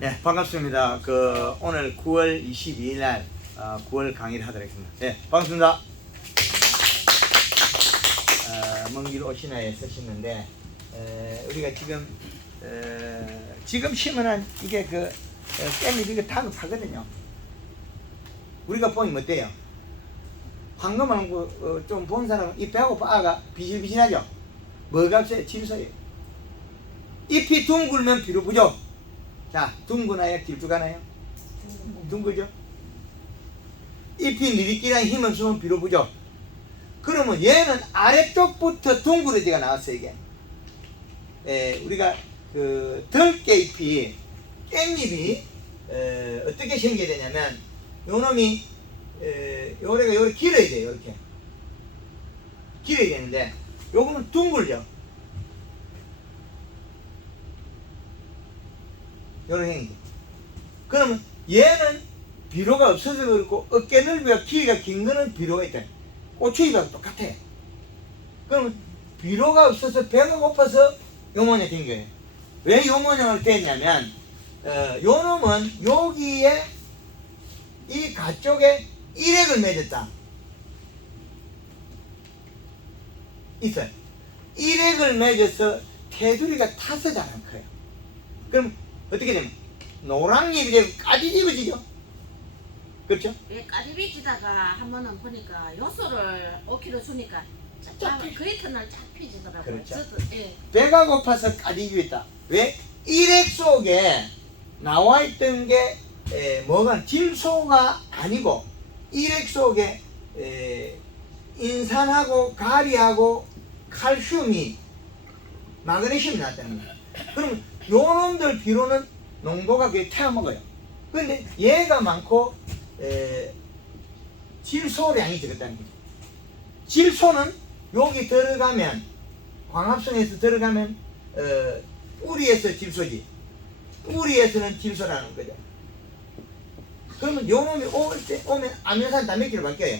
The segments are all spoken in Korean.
네, 반갑습니다. 오늘 9월 22일 날 9월 강의를 하도록 하겠습니다. 네, 반갑습니다. 먼 길 오시나에 쓰시는데 우리가 지금 심으는 이게 깻잎 이거 다급하거든요. 우리가 보면 어때요? 황금하는 거 좀 본 사람은 이 배하고 빠가 비실비실하죠? 뭐가 없어요? 질소예요. 잎이 둥글면 비료 부족. 자, 둥그나요? 길쭉하나요? 둥글죠? 잎이 미리끼나 힘 없으면 비료 부족. 그러면 얘는 아래쪽부터 둥그러지가 나왔어요. 이게 우리가 덜깨잎이 깻잎이 어떻게 생겨야 되냐면 요놈이 요래가 요래 길어야 돼요. 이렇게 길어야 되는데 요거는 둥글죠. 요런 행위. 그러면 얘는 비료가 없어서 그렇고 어깨 넓이가 길이가 긴 거는 비료가 있다. 꼬추잎하고 똑같아. 그러면 비료가 없어서 배가 고파서 요 모양이 된 거예요. 왜 요 모양을 뗐냐면 요 놈은 여기에 이 가쪽에 일액을 맺었다. 있어요. 일액을 맺어서 테두리가 타서 자란 거예요. 그럼 어떻게 되면 노랑잎이 되고 까지집어지죠. 그렇죠? 왜 까지비지다가 한 번은 보니까 요소를 5kg 주니까 그 이튿날 잡히지더라고요. 그렇죠. 저도, 예. 배가 고파서 까지집었다. 왜? 일액 속에 나와 있던 게 뭐가 질소가 아니고 일액 속에 인산하고 가리하고 칼슘이 마그네슘이 나왔다는 거예요. 그러면 요놈들 비료는 농도가 그게 태워먹어요. 근데 얘가 많고 질소량이 적었다는 거죠. 질소는 여기 들어가면 광합성에서 들어가면 뿌리에서 질소지. 뿌리에서는 질소라는 거죠. 그러면 요 놈이 오면 아미노산 단백질로 바뀌어요.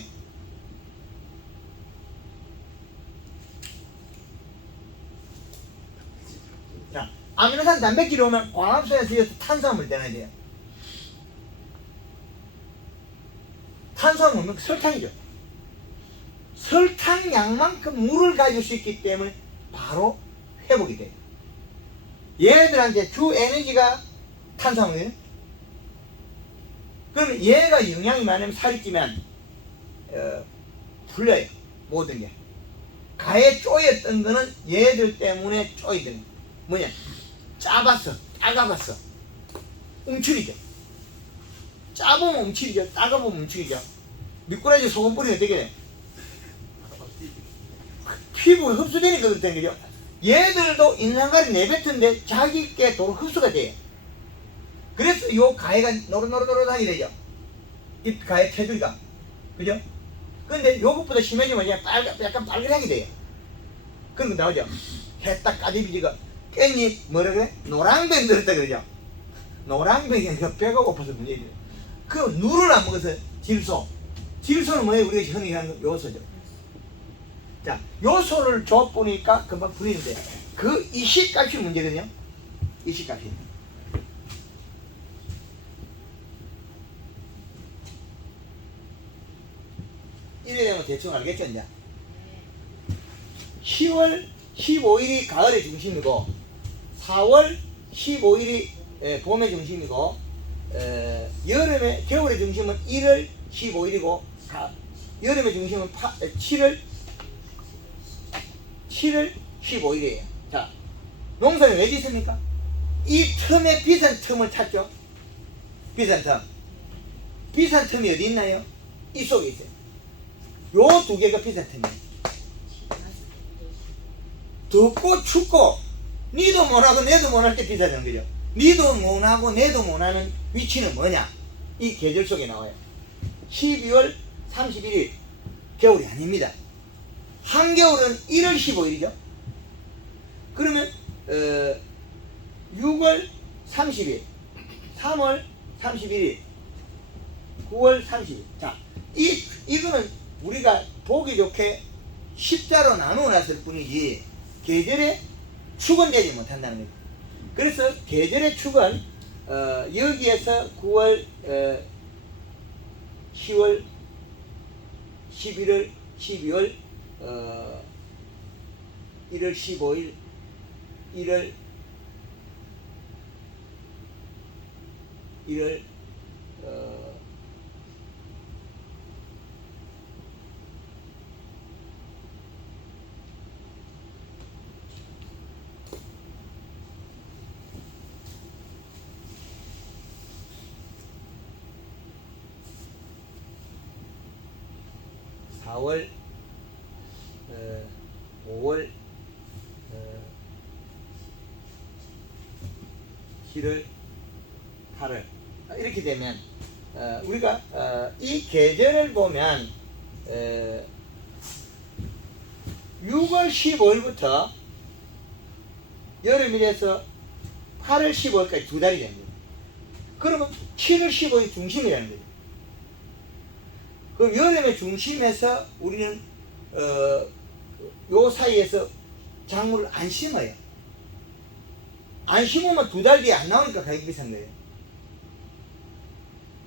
자, 아미노산 단백질이 오면 광합성에서 탄수화물 내놔야 돼요. 탄수화물은 설탕이죠. 설탕 양만큼 물을 가질 수 있기 때문에 바로 회복이 돼요. 얘네들한테 주 에너지가 탄수화물이에요. 그러면 얘가 영양이 많으면 살이 찌면 풀려요. 모든 게. 가에 쪼였던 거는 얘들 때문에 쪼이든 뭐냐, 짜봤어, 따가봤어, 움츠리죠. 짜보면 움츠리죠. 따가보면 움츠리죠. 미꾸라지 소금 뿌리면 어떻게 돼? 피부에 흡수되니까 그렇다는 거죠. 얘들도 인산가리 내뱉은데 자기께 도로 흡수가 돼요. 그래서 요 가해가 노릇노릇노릇하게 되죠. 이 가해 테두리가. 그죠? 근데 요것보다 심해지면 그냥 약간 빨간하게 돼요. 그런 거 나오죠. 해딱 까지비지가 깻잎 뭐라 그래? 노랑뱅 들었다 그러죠. 노랑뱅이 배가 고파서 문제죠. 그 누를 안 먹어서 질소. 질소는 뭐예요? 우리가 흔히 하는 요소죠. 자, 요소를 줘보니까 금방 풀리는데 그 이식값이 문제거든요. 이식값이. 이래 되면 대충 알겠죠, 이제? 10월 15일이 가을의 중심이고 4월 15일이 봄의 중심이고 겨울의 중심은 1월 15일이고 여름의 중심은 7월 15일이에요. 자, 농사는 왜 짓습니까? 이 틈에 비싼 틈을 찾죠. 비싼 틈. 비싼 틈이 어디 있나요? 이 속에 있어요. 요 두 개가 비싼 틈이에요. 덥고 춥고 니도 못하고 내도 못할 때 비싸다는 거죠. 니도 못하고 내도 못하는 위치는 뭐냐? 이 계절 속에 나와요. 12월 31일 겨울이 아닙니다. 한겨울은 1월 15일이죠. 그러면 6월 30일, 3월 31일, 9월 30일. 자, 이거는 우리가 보기 좋게 십자로 나누어놨을 뿐이지 계절에 축은 되지 못한다는 거죠. 그래서 계절의 축은 여기에서 9월, 10월, 11월, 12월, 1월 15일, 1월 4월, 5월, 7월, 8월 이렇게 되면 우리가 이 계절을 보면 6월 15일부터 여름이라서 8월 15일까지 두 달이 됩니다. 그러면 7월 15일 중심이라는 거죠. 그럼 여름의 중심에서 우리는 요 사이에서 작물을 안 심어요. 안 심으면 두 달 뒤에 안 나오니까 가격이 비싼 거예요.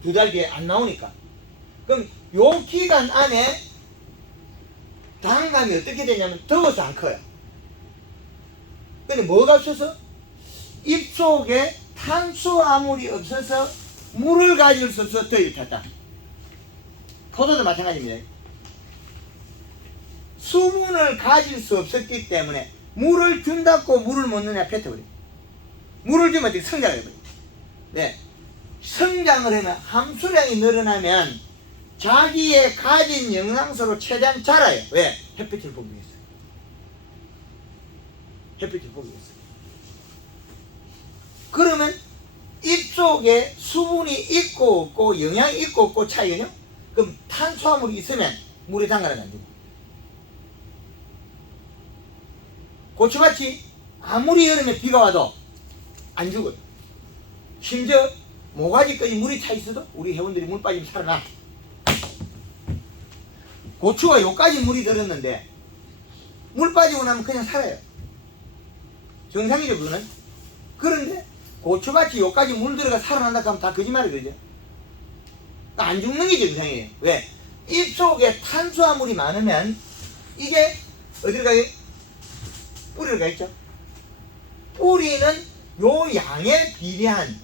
두 달 뒤에 안 나오니까. 그럼 요 기간 안에 단감이 어떻게 되냐면 더워서 안 커요. 근데 뭐가 없어서? 잎 속에 탄수화물이 없어서 물을 가질 수 없어서 더 일탔다. 포도도 마찬가지입니다. 수분을 가질 수 없었기 때문에 물을 준다고 물을 못 넣느냐 뱉어버려. 물을 주면 어떻게 성장을 해버려. 네. 성장을 하면 함수량이 늘어나면 자기의 가진 영양소로 최대한 자라요. 왜? 햇빛을 보기 위해서. 햇빛을 보기 위해서. 그러면 잎 속에 수분이 있고 없고 영양이 있고 없고 차이거든요. 그럼 탄수화물이 있으면 물에 담가는 안 되고. 고추밭이 아무리 여름에 비가 와도 안 죽어요. 심지어 모가지까지 물이 차 있어도 우리 회원들이 물 빠지면 살아나. 고추가 여기까지 물이 들었는데 물 빠지고 나면 그냥 살아요. 정상이죠 그거는. 그런데 고추밭이 여기까지 물 들어가 살아난다 하면 다 거짓말이 되죠. 안 죽는 게 정상이에요. 왜? 잎 속에 탄수화물이 많으면 이게 어디로 가요? 뿌리로 가있죠. 뿌리는 요 양에 비례한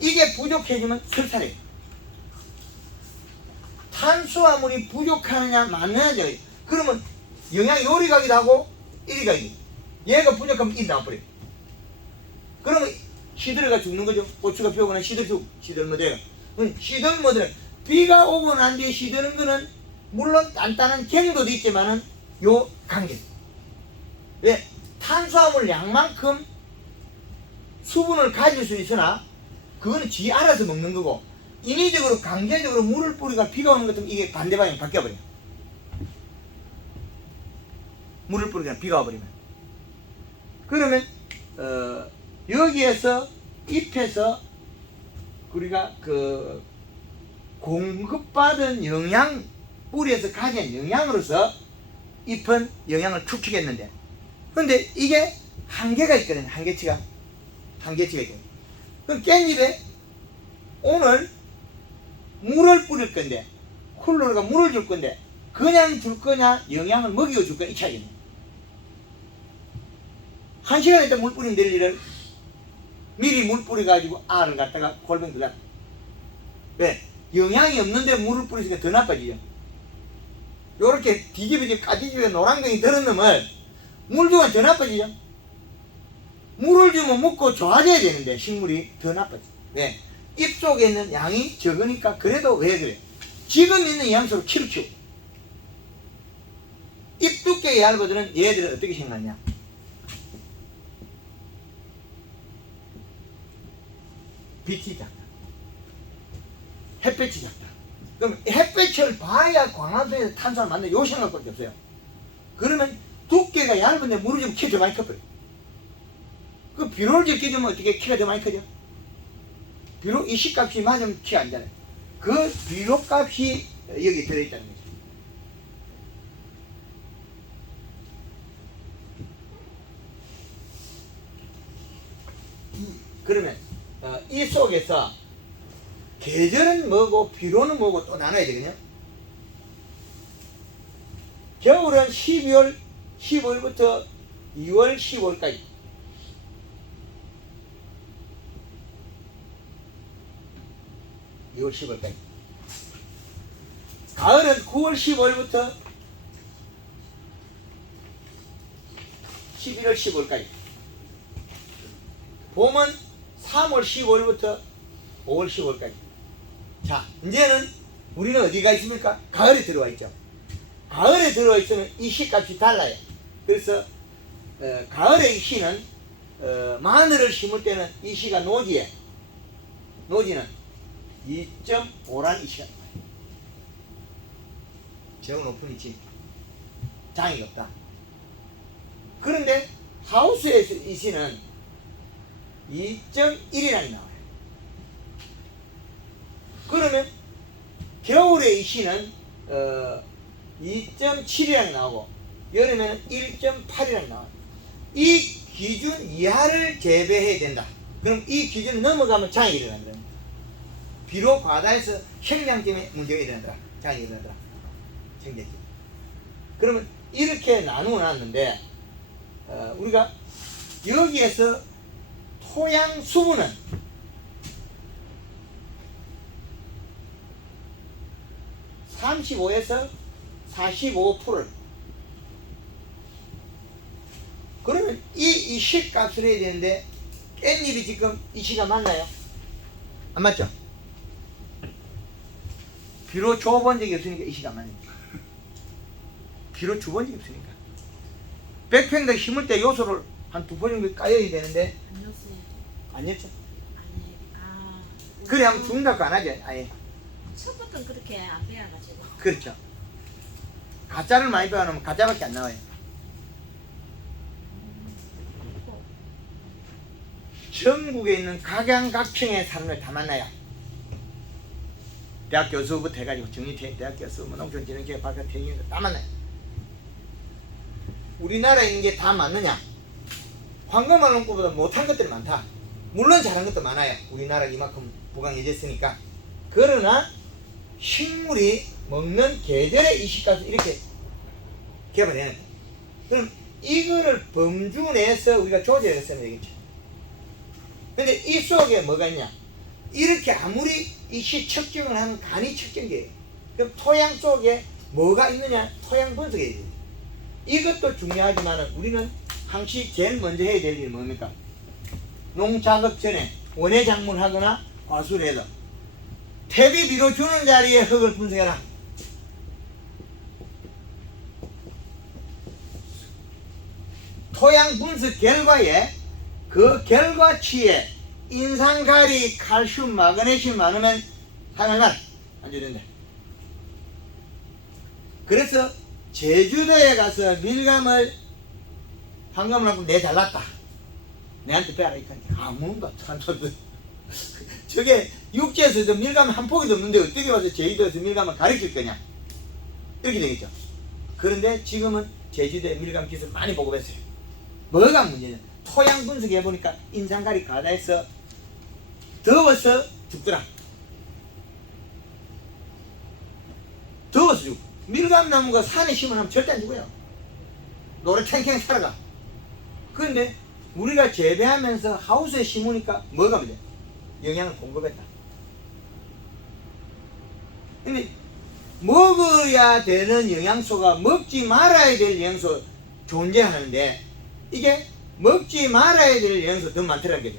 이게 부족해지면 설사래요. 탄수화물이 부족하느냐 많느냐. 그러면 영양이 요리 가기도 하고 이리 가기. 얘가 부족하면 이 나와버려요. 그러면 시들어가 죽는 거죠. 고추가 피 오거나 시들머들어요. 시들머들어요. 비가 오고 난 뒤에 시드는 거는 물론 단단한 갱도도 있지만은 요 관계. 왜? 탄수화물 양만큼 수분을 가질 수 있으나 그거는 지 알아서 먹는 거고 인위적으로 강제적으로 물을 뿌리가 비가 오는 것 같으면 이게 반대 방향이 바뀌어버려요. 물을 뿌리가 비가 와버리면. 그러면 여기에서 잎에서 우리가 그 공급받은 영양, 뿌리에서 가진 영양으로서 잎은 영양을 축축했는데, 근데 이게 한계가 있거든요. 한계치가 있거든요. 그럼 깻잎에 오늘 물을 뿌릴 건데, 쿨러가 물을 줄 건데, 그냥 줄 거냐, 영양을 먹이고 줄 거냐, 이 차이겠네. 1시간 있다 물 뿌리면 될 일을 미리 물 뿌려가지고 알을 갖다가 골뱅이 들라. 왜? 영양이 없는데 물을 뿌리니까 더 나빠지죠. 요렇게 뒤집어지고 까지집에 노란경이 들은 놈을 물 주면 더 나빠지죠. 물을 주면 먹고 좋아져야 되는데 식물이 더 나빠져. 왜? 잎 속에 있는 양이 적으니까. 그래도 왜 그래? 지금 있는 영양소로 키우치고. 잎 두께가 얇아지는 얘들은 어떻게 생각하냐? 빛이 작다. 햇볕이 작다. 그럼 햇볕을 봐야 광합성에서 탄소를 만든 요 생각밖에 없어요. 그러면 두께가 얇은데 물을 좀 키가 더 많이 커버려. 그 비료를 적게 주면 어떻게 키가 더 많이 커져? 비료 이식값이 맞으면 키가 안 자라요. 그 비료값이 여기 들어있다는 거죠. 그러면 이 속에서 계절은 뭐고 비료는 뭐고 또 나눠야 되거든요. 겨울은 12월 15일부터 2월 15일까지. 가을은 9월 15일부터 11월 15일까지. 봄은 3월 15일부터 5월 15일까지. 자, 이제는 우리는 어디가 있습니까? 가을에 들어와 있죠. 가을에 들어와 있으면 이 시값이 달라요. 그래서 가을에 이 시는 마늘을 심을 때는 이 시가 노지는 2.5란 이 시가 나와요. 제일 높은 위치, 장이 없다. 그런데 하우스에서 이 시는 2.1이라는 나와요. 그러면 겨울에 이 시는 2.7이라는 나오고 여름에는 1.8이라는 나와요. 이 기준 이하를 재배해야 된다. 그럼 이 기준 넘어가면 장이 일어난다. 비록 바다에서 형량 때문에 문제가 일어나더라. 장이 일어나더라. 생겼지. 그러면 이렇게 나누어 놨는데 우리가 여기에서 토양 수분은 35에서 45%를 그러면 이 시값을 해야 되는데 깻잎이 지금 이 시가 맞나요? 안 맞죠? 비로 줘본 적이 없으니까 이 시가 안 맞는 거죠. 비로 줘본 적이 없으니까 100평당 심을 때 요소를 한 2번 정도 까여야 되는데 안 넣었어요. 안 했죠? 아니, 그래 하면 중답도 안 하죠. 아예. 첫부터는 그렇게 안 배워가지고. 그렇죠. 가짜를 많이 배워놓으면 가짜밖에 안 나와요. 그리고 전국에 있는 각양각층의 사람을 다 만나요. 대학 교수부터 해가지고 정리태 대학 교수, 농촌진흥기획 박사 퇴임도 다 만나요. 우리나라에 있는 게 다 맞느냐? 황금알 농구보다 못한 것들이 많다. 물론 잘한 것도 많아요. 우리나라 이만큼 부강해졌으니까. 그러나 식물이 먹는 계절의 이식값을 이렇게 개발해는 거예요. 그럼 이거를 범주 내에서 우리가 조절했으면 되겠죠. 근데 이 속에 뭐가 있냐? 이렇게 아무리 이시 측정을 하는 간이 측정기예요. 그럼 토양 속에 뭐가 있느냐? 토양 분석해야 돼요. 이것도 중요하지만 우리는 항시 제일 먼저 해야 될 일은 뭡니까? 농작업 전에 원예 작물하거나 과수를 해서 퇴비 비료 주는 자리에 흙을 분석해라. 토양 분석 결과에 그 결과치에 인산, 가리, 칼슘, 마그네슘 많으면 사용하면 안 된다. 그래서 제주도에 가서 밀감을 황금을 하고 내 잘났다. 내한테 빼라 이렇게 아무도 참 저게 육지에서 밀감 한 포기도 없는데 어떻게 와서 제주도에서 밀감을 가르칠 거냐 이렇게 되겠죠. 그런데 지금은 제주도에 밀감 기술 많이 보급했어요. 뭐가 문제냐? 토양 분석해 보니까 인산가리 가다에서 더워서 죽더라. 더워서 죽고 밀감나무가 산에 심으면 절대 안 죽어요. 노래 탱탱 살아가. 그런데 우리가 재배하면서 하우스에 심으니까 뭐가 문제? 영양을 공급했다. 근데 먹어야 되는 영양소가 먹지 말아야 될 영양소 존재하는데 이게 먹지 말아야 될 영양소 더 많더라는 거죠.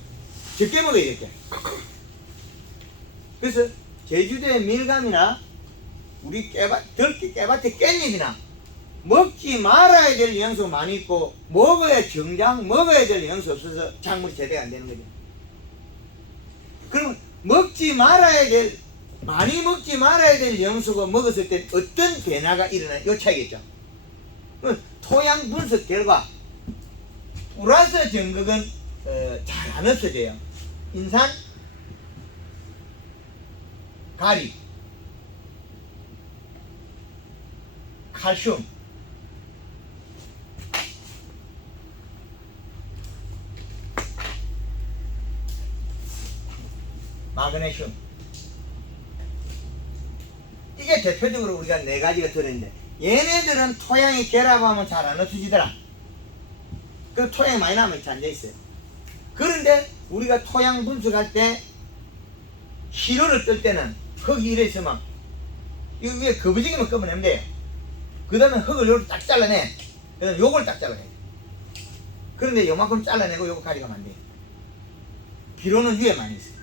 적게 먹어야 될 게. 그래서 제주도의 밀감이나 우리 들깨 깨밭의 깻잎이나 먹지 말아야 될 영양소 많이 있고 먹어야 정작 먹어야 될 영양소 없어서 작물이 제대로 안 되는 거죠. 그러면 많이 먹지 말아야 될 영양소가 먹었을 때 어떤 변화가 일어나요? 요 차이겠죠. 토양 분석 결과 플러스 정극은 잘 안 없어져요. 인산, 가리, 칼슘, 마그네슘. 이게 대표적으로 우리가 4가지가 들어있는데, 얘네들은 토양이 결합하면 잘 안 없어지더라. 그 토양이 많이 남아 앉아있어요. 그런데 우리가 토양 분석할 때 시로를 뜰 때는 흙이 이래 있으면 이 위에 거부지기만 꺼내면 돼요. 그 다음에 흙을 요렇게 딱 잘라내. 그 다음에 요걸 딱 잘라내. 그런데 요만큼 잘라내고 요거 가져가면 안 돼요. 비료는 위에 많이 있어요.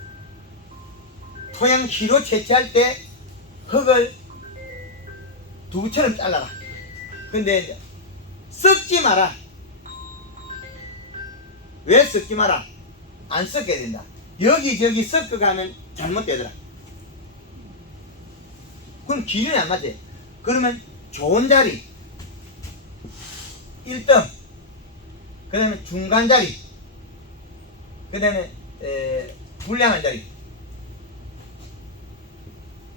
토양 시로 채취할 때 흙을 두부처럼 잘라라. 근데 썩지 마라. 왜 썩지 마라? 안 썩게 된다. 여기저기 섞어가면 잘못되더라. 그럼 기준이 안 맞지? 그러면 좋은 자리 1등, 그 다음에 중간 자리, 그 다음에 불량한 자리.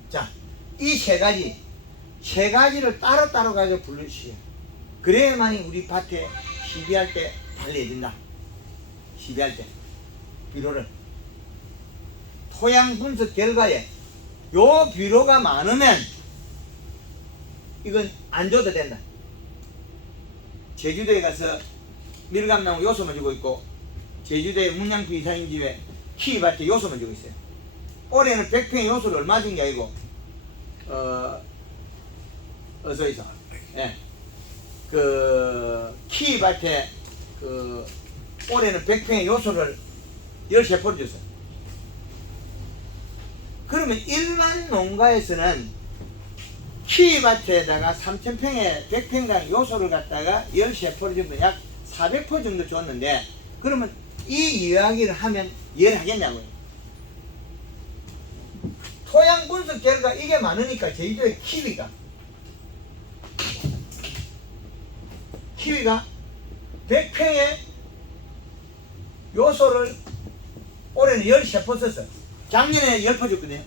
자, 이 세 가지를 따로따로 가지고 불러주시오. 그래야만이 우리 밭에 시비할 때 달려진다. 시비할 때 비료를 토양 분석 결과에 요 비료가 많으면 이건 안 줘도 된다. 제주도에 가서 밀감나무 요소만 주고 있고, 제주도의 문양구 이사님 집에 키위밭에 요소만 주고 있어요. 올해는 100평의 요소를 얼마 준 게 아니고 어서 있어. 예. 그 키위밭에 그 올해는 100평의 요소를 13포를 줬어요. 그러면 일반 농가에서는 키위밭에다가 3000평에 100평당 요소를 갖다가 13포를 주면 약 400포 정도 줬는데, 그러면 이 이야기를 하면 이해를 하겠냐고요. 토양 분석 결과 이게 많으니까 제주도의 키위가 100평에 요소를 올해는 13포 썼어. 작년에 10포 줬거든요.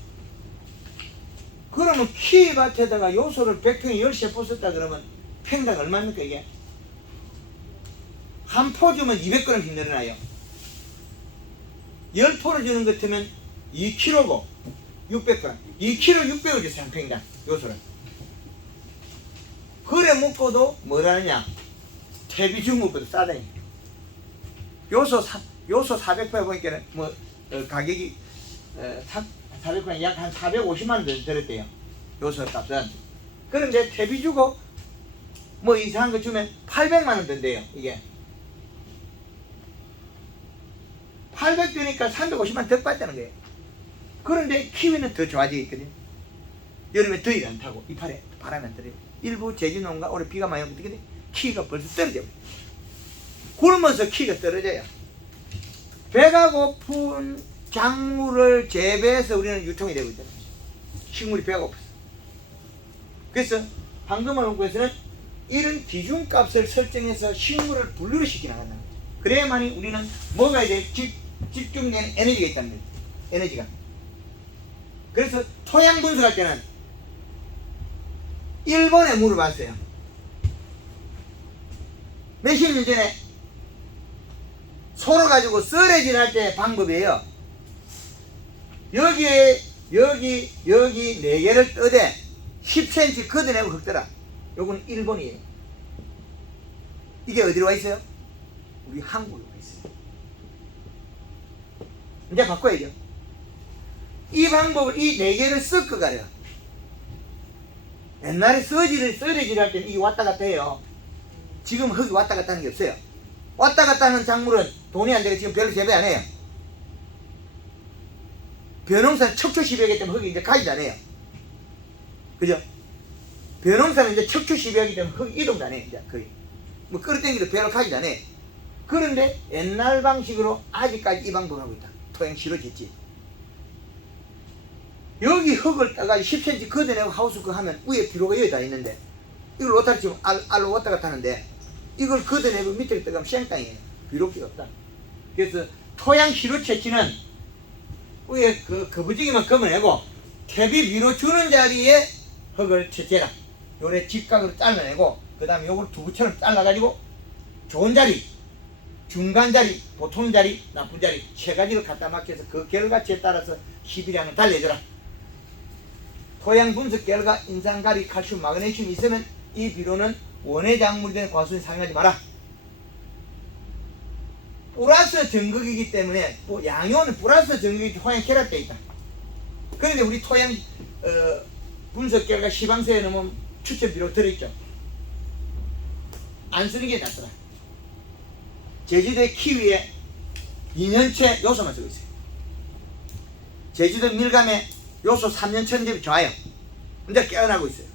그러면 키위밭에다가 요소를 100평에 13포 썼다 그러면 평당 얼마입니까 이게? 한 포 주면 200g 힘들어나요. 10포를 주는 것 같으면 2kg고 600g. 2kg 600을 줬어요. 한 평당 요소를. 그래 먹고도 뭐라느냐? 퇴비 중국보다 싸다. 요소 400포에 보니까 뭐 가격이 400포에 약 한 450만 원 들었대요. 요소 값은. 그런데 퇴비 주고 뭐 이상한 거 주면 800만 원 든대요. 이게 800 되니까 350만 더 받다는 거예요. 그런데 키위는 더 좋아지게 있거든요. 여름에 더위를 안 타고 이파래 바람이 안 들어요. 일부 제주농가 올해 비가 많이 오고 어떻게 돼? 키위가 벌써 떨어져요. 굶어서 키위가 떨어져요. 배가 고픈 작물을 재배해서 우리는 유통이 되고 있잖아요. 식물이 배가 고팠어. 그래서 방금원국에서는 이런 기준값을 설정해서 식물을 분류를 시켜나간다는 거죠. 그래야만이 우리는 먹어야 될 집중된 에너지가 있다는 거죠. 에너지가. 그래서 토양 분석할 때는 일본에 물어봤어요. 몇십 년 전에 소로 가지고 썰어질 할 때 방법이에요. 여기에 여기 4개를 떠대 10cm 걷어내고 긁더라. 요거는 일본이에요. 이게 어디로 와 있어요? 우리 한국으로 와 있어요. 이제 바꿔야죠. 이 방법을 이 4개를 섞어가요. 옛날에 썰어질 할 때는 이게 왔다 갔다 해요. 지금 흙이 왔다 갔다 하는 게 없어요. 왔다 갔다 하는 작물은 돈이 안 되고 지금 별로 재배 안 해요. 벼농사는 척추 시비하기 때문에 흙이 이제 가지도 안 해요. 그죠? 벼농사는 이제 척추 시비하기 때문에 흙 이동도 안 해요. 이제 거의. 뭐 끌어당기도 배로 가지도 안 해요. 그런데 옛날 방식으로 아직까지 이 방법을 하고 있다. 토양 시로 짓지. 여기 흙을 따가지고 10cm 걷어내고 하우스 그 하면 위에 비료가 여기 다 있는데, 이걸 어디다 치면 알로 왔다 갔다 하는데, 이걸 걷어내고 밑에 들어가면 생땅이에요. 비료기가 없다. 그래서 토양 시로 채취는 위에 그 거부지기만 검어내고 퇴비 비료 주는 자리에 흙을 채취해라. 요래 직각으로 잘라내고 그 다음에 요걸 두부처럼 잘라가지고 좋은 자리 중간 자리, 보통 자리, 나쁜 자리 세 가지를 갖다 맡겨서 그 결과치에 따라서 희비량을 달래줘라. 토양 분석 결과 인산가리, 칼슘, 마그네슘이 있으면 이 비료는 원예 작물이 된 과수는 사용하지 마라. 플러스 전극이기 때문에 뭐 양이온은 플러스 전극이 토양에 결합되어 있다. 그런데 우리 토양 분석 결과 시방서에 넣으면 추천 비료 들어있죠. 안 쓰는 게 낫더라. 제주도의 키위에 2년째 요소만 쓰고 있어요. 제주도 밀감에 요소 3년 천접이 좋아요. 근데 깨어나고 있어요.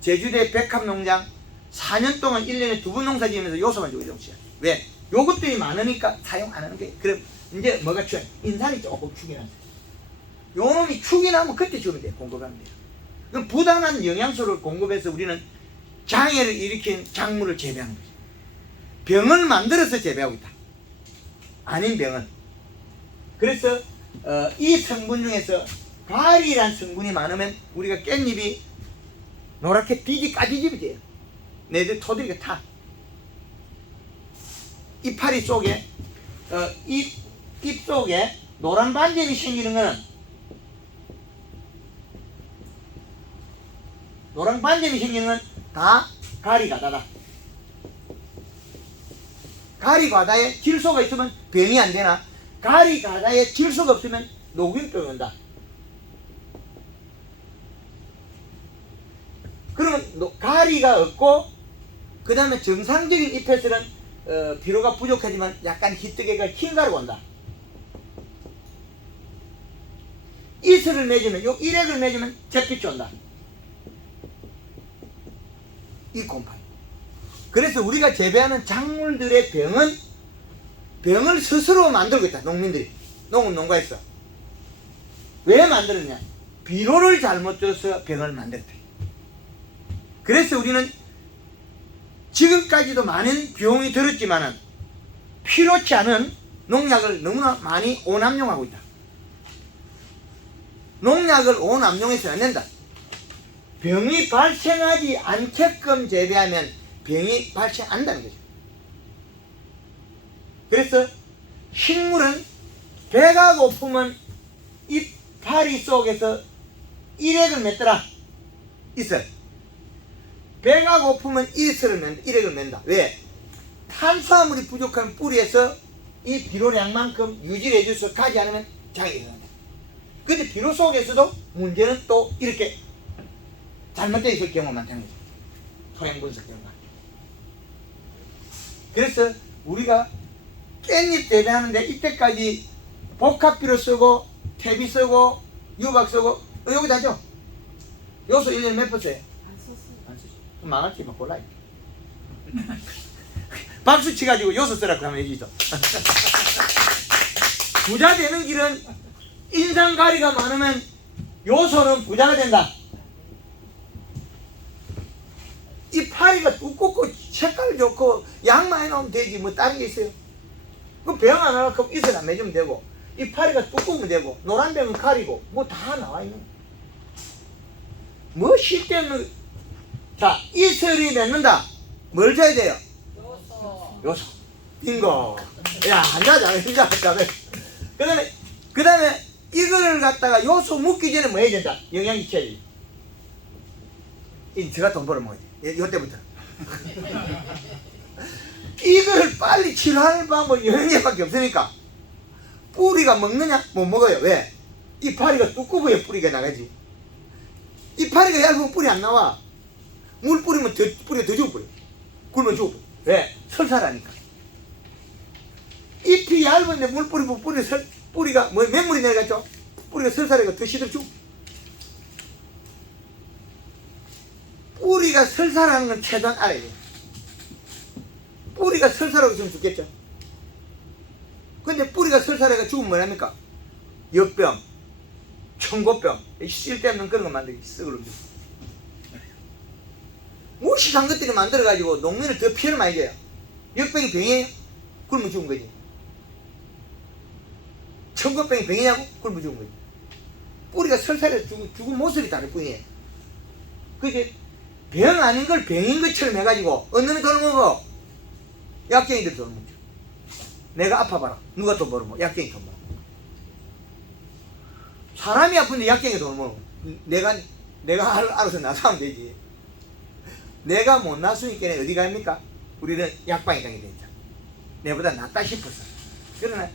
제주도의 백합농장 4년 동안 1년에 2번 농사 지으면서 요소만 주고 있어요. 왜? 요것들이 많으니까 사용 안 하는 게. 그럼 이제 뭐가 추해? 인산이 조금 축이 났어요. 요 놈이 축이 나면 그때 주면 돼요. 공급하면 돼요. 그럼 부당한 영양소를 공급해서 우리는 장애를 일으킨 작물을 재배하는 거죠. 병을 만들어서 재배하고 있다. 아닌 병은. 그래서 이 성분 중에서 가리란 성분이 많으면 우리가 깻잎이 노랗게 비기 까지집이돼요. 내들 토들이가 타. 이파리 속에 잎 속에 노란 반점이 생기는 거는 노란 반점이 생기는 건 다 가리가다다. 가리가다에 질소가 있으면 병이 안 되나? 가리가다에 질소가 없으면 녹균병이 온다. 그러면 가리가 없고 그 다음에 정상적인 잎에서는 비료가 부족하지만 약간 희뜨개가 흰 가루가 온다. 이슬을 맺으면 요 일액을 맺으면 잿빛이 온다. 이 곰팡이. 그래서 우리가 재배하는 작물들의 병을 스스로 만들고 있다. 농민들이. 농가에서. 왜 만들었냐? 비료를 잘못 줘서 병을 만들었다. 그래서 우리는 지금까지도 많은 비용이 들었지만은 필요치 않은 농약을 너무나 많이 오남용하고 있다. 농약을 오남용해서는 안 된다. 병이 발생하지 않게끔 재배하면 병이 발생 안 한다는 거죠. 그래서 식물은 배가 고프면 이파리 속에서 일액을 맺더라. 이슬. 배가 고프면 일액을 맺는다. 왜? 탄수화물이 부족한 뿌리에서 이 비료량만큼 유지를 해줘서 가지 않으면 장애가 일어난다. 근데 비료 속에서도 문제는 또 이렇게 잘못되어 있을 경우가 많다는 거죠. 토양 분석 결과. 그래서 우리가 깻잎 재배하는데 이때까지 복합비료 쓰고 퇴비 쓰고 유박 쓰고 여기다 하죠. 요소 1년에 몇 번 써요? 안 썼어요. 안 쓰죠. 그럼 망할지 막 골라요. 박수 치가지고 요소 쓰라고 하면 얘기죠. 부자 되는 길은 인산가리가 많으면 요소는 부자가 된다. 이 파리가 두껍고 색깔 좋고 양 많이 나오면 되지 뭐 다른 게 있어요. 그 병 안 하고 이슬 안 맺으면 되고 이 파리가 두꺼우면 되고 노란 병은 가리고 뭐 다 나와 있는. 뭐 쓸데없는. 자, 이슬이 맺는다. 뭘 줘야 돼요? 요소. 빙고. 야, 앉아자. 그 다음에 이거를 갖다가 요소 묻기 전에 뭐 해야 된다? 영양제 쳐야지. 제가 돈 벌어 먹어야 돼. 요때부터. 이거를 빨리 치료하는 방법은 영양제밖에 없으니까. 뿌리가 먹느냐? 못 먹어요. 왜? 이 파리가 두꺼워야 뿌리가 나가지. 이 파리가 얇으면 뿌리 안 나와. 물 뿌리면 뿌리가 더 죽어버려. 굶어 죽어버려. 왜? 설사라니까. 잎이 얇은데 물 뿌리면 뿌리가 뭐 맹물이 내려갔죠? 뿌리가 설사라니까 더 시들 죽어. 뿌리가 설사라는 건 최소한 알아야 돼. 뿌리가 설사라고 있으면 죽겠죠. 근데 뿌리가 설사라가 죽으면 뭐랍니까? 역병, 청고병, 쓸데없는 그런 거 만들기 썩을 죠. 무식한 것들이 만들어가지고 농민을 더 피해를 많이 줘요. 역병이 병이에요? 굶어 죽은 거지. 청고병이 병이냐고? 굶어 죽은 거지. 뿌리가 설사라서 죽은 모습이 다를 뿐이에요. 그지? 병 아닌 걸 병인 것처럼 해가지고 얻는 돈을 먹어. 약쟁이들 돈 묻죠. 내가 아파봐라. 누가 돈 벌어? 약쟁이 돈 벌어. 사람이 아픈데 약쟁이 돈 벌어. 내가 알아서 나서면 되지. 내가 못 나서니까 어디 갑니까? 우리는 약방에 가게 되죠. 내보다 낫다 싶어서. 그러나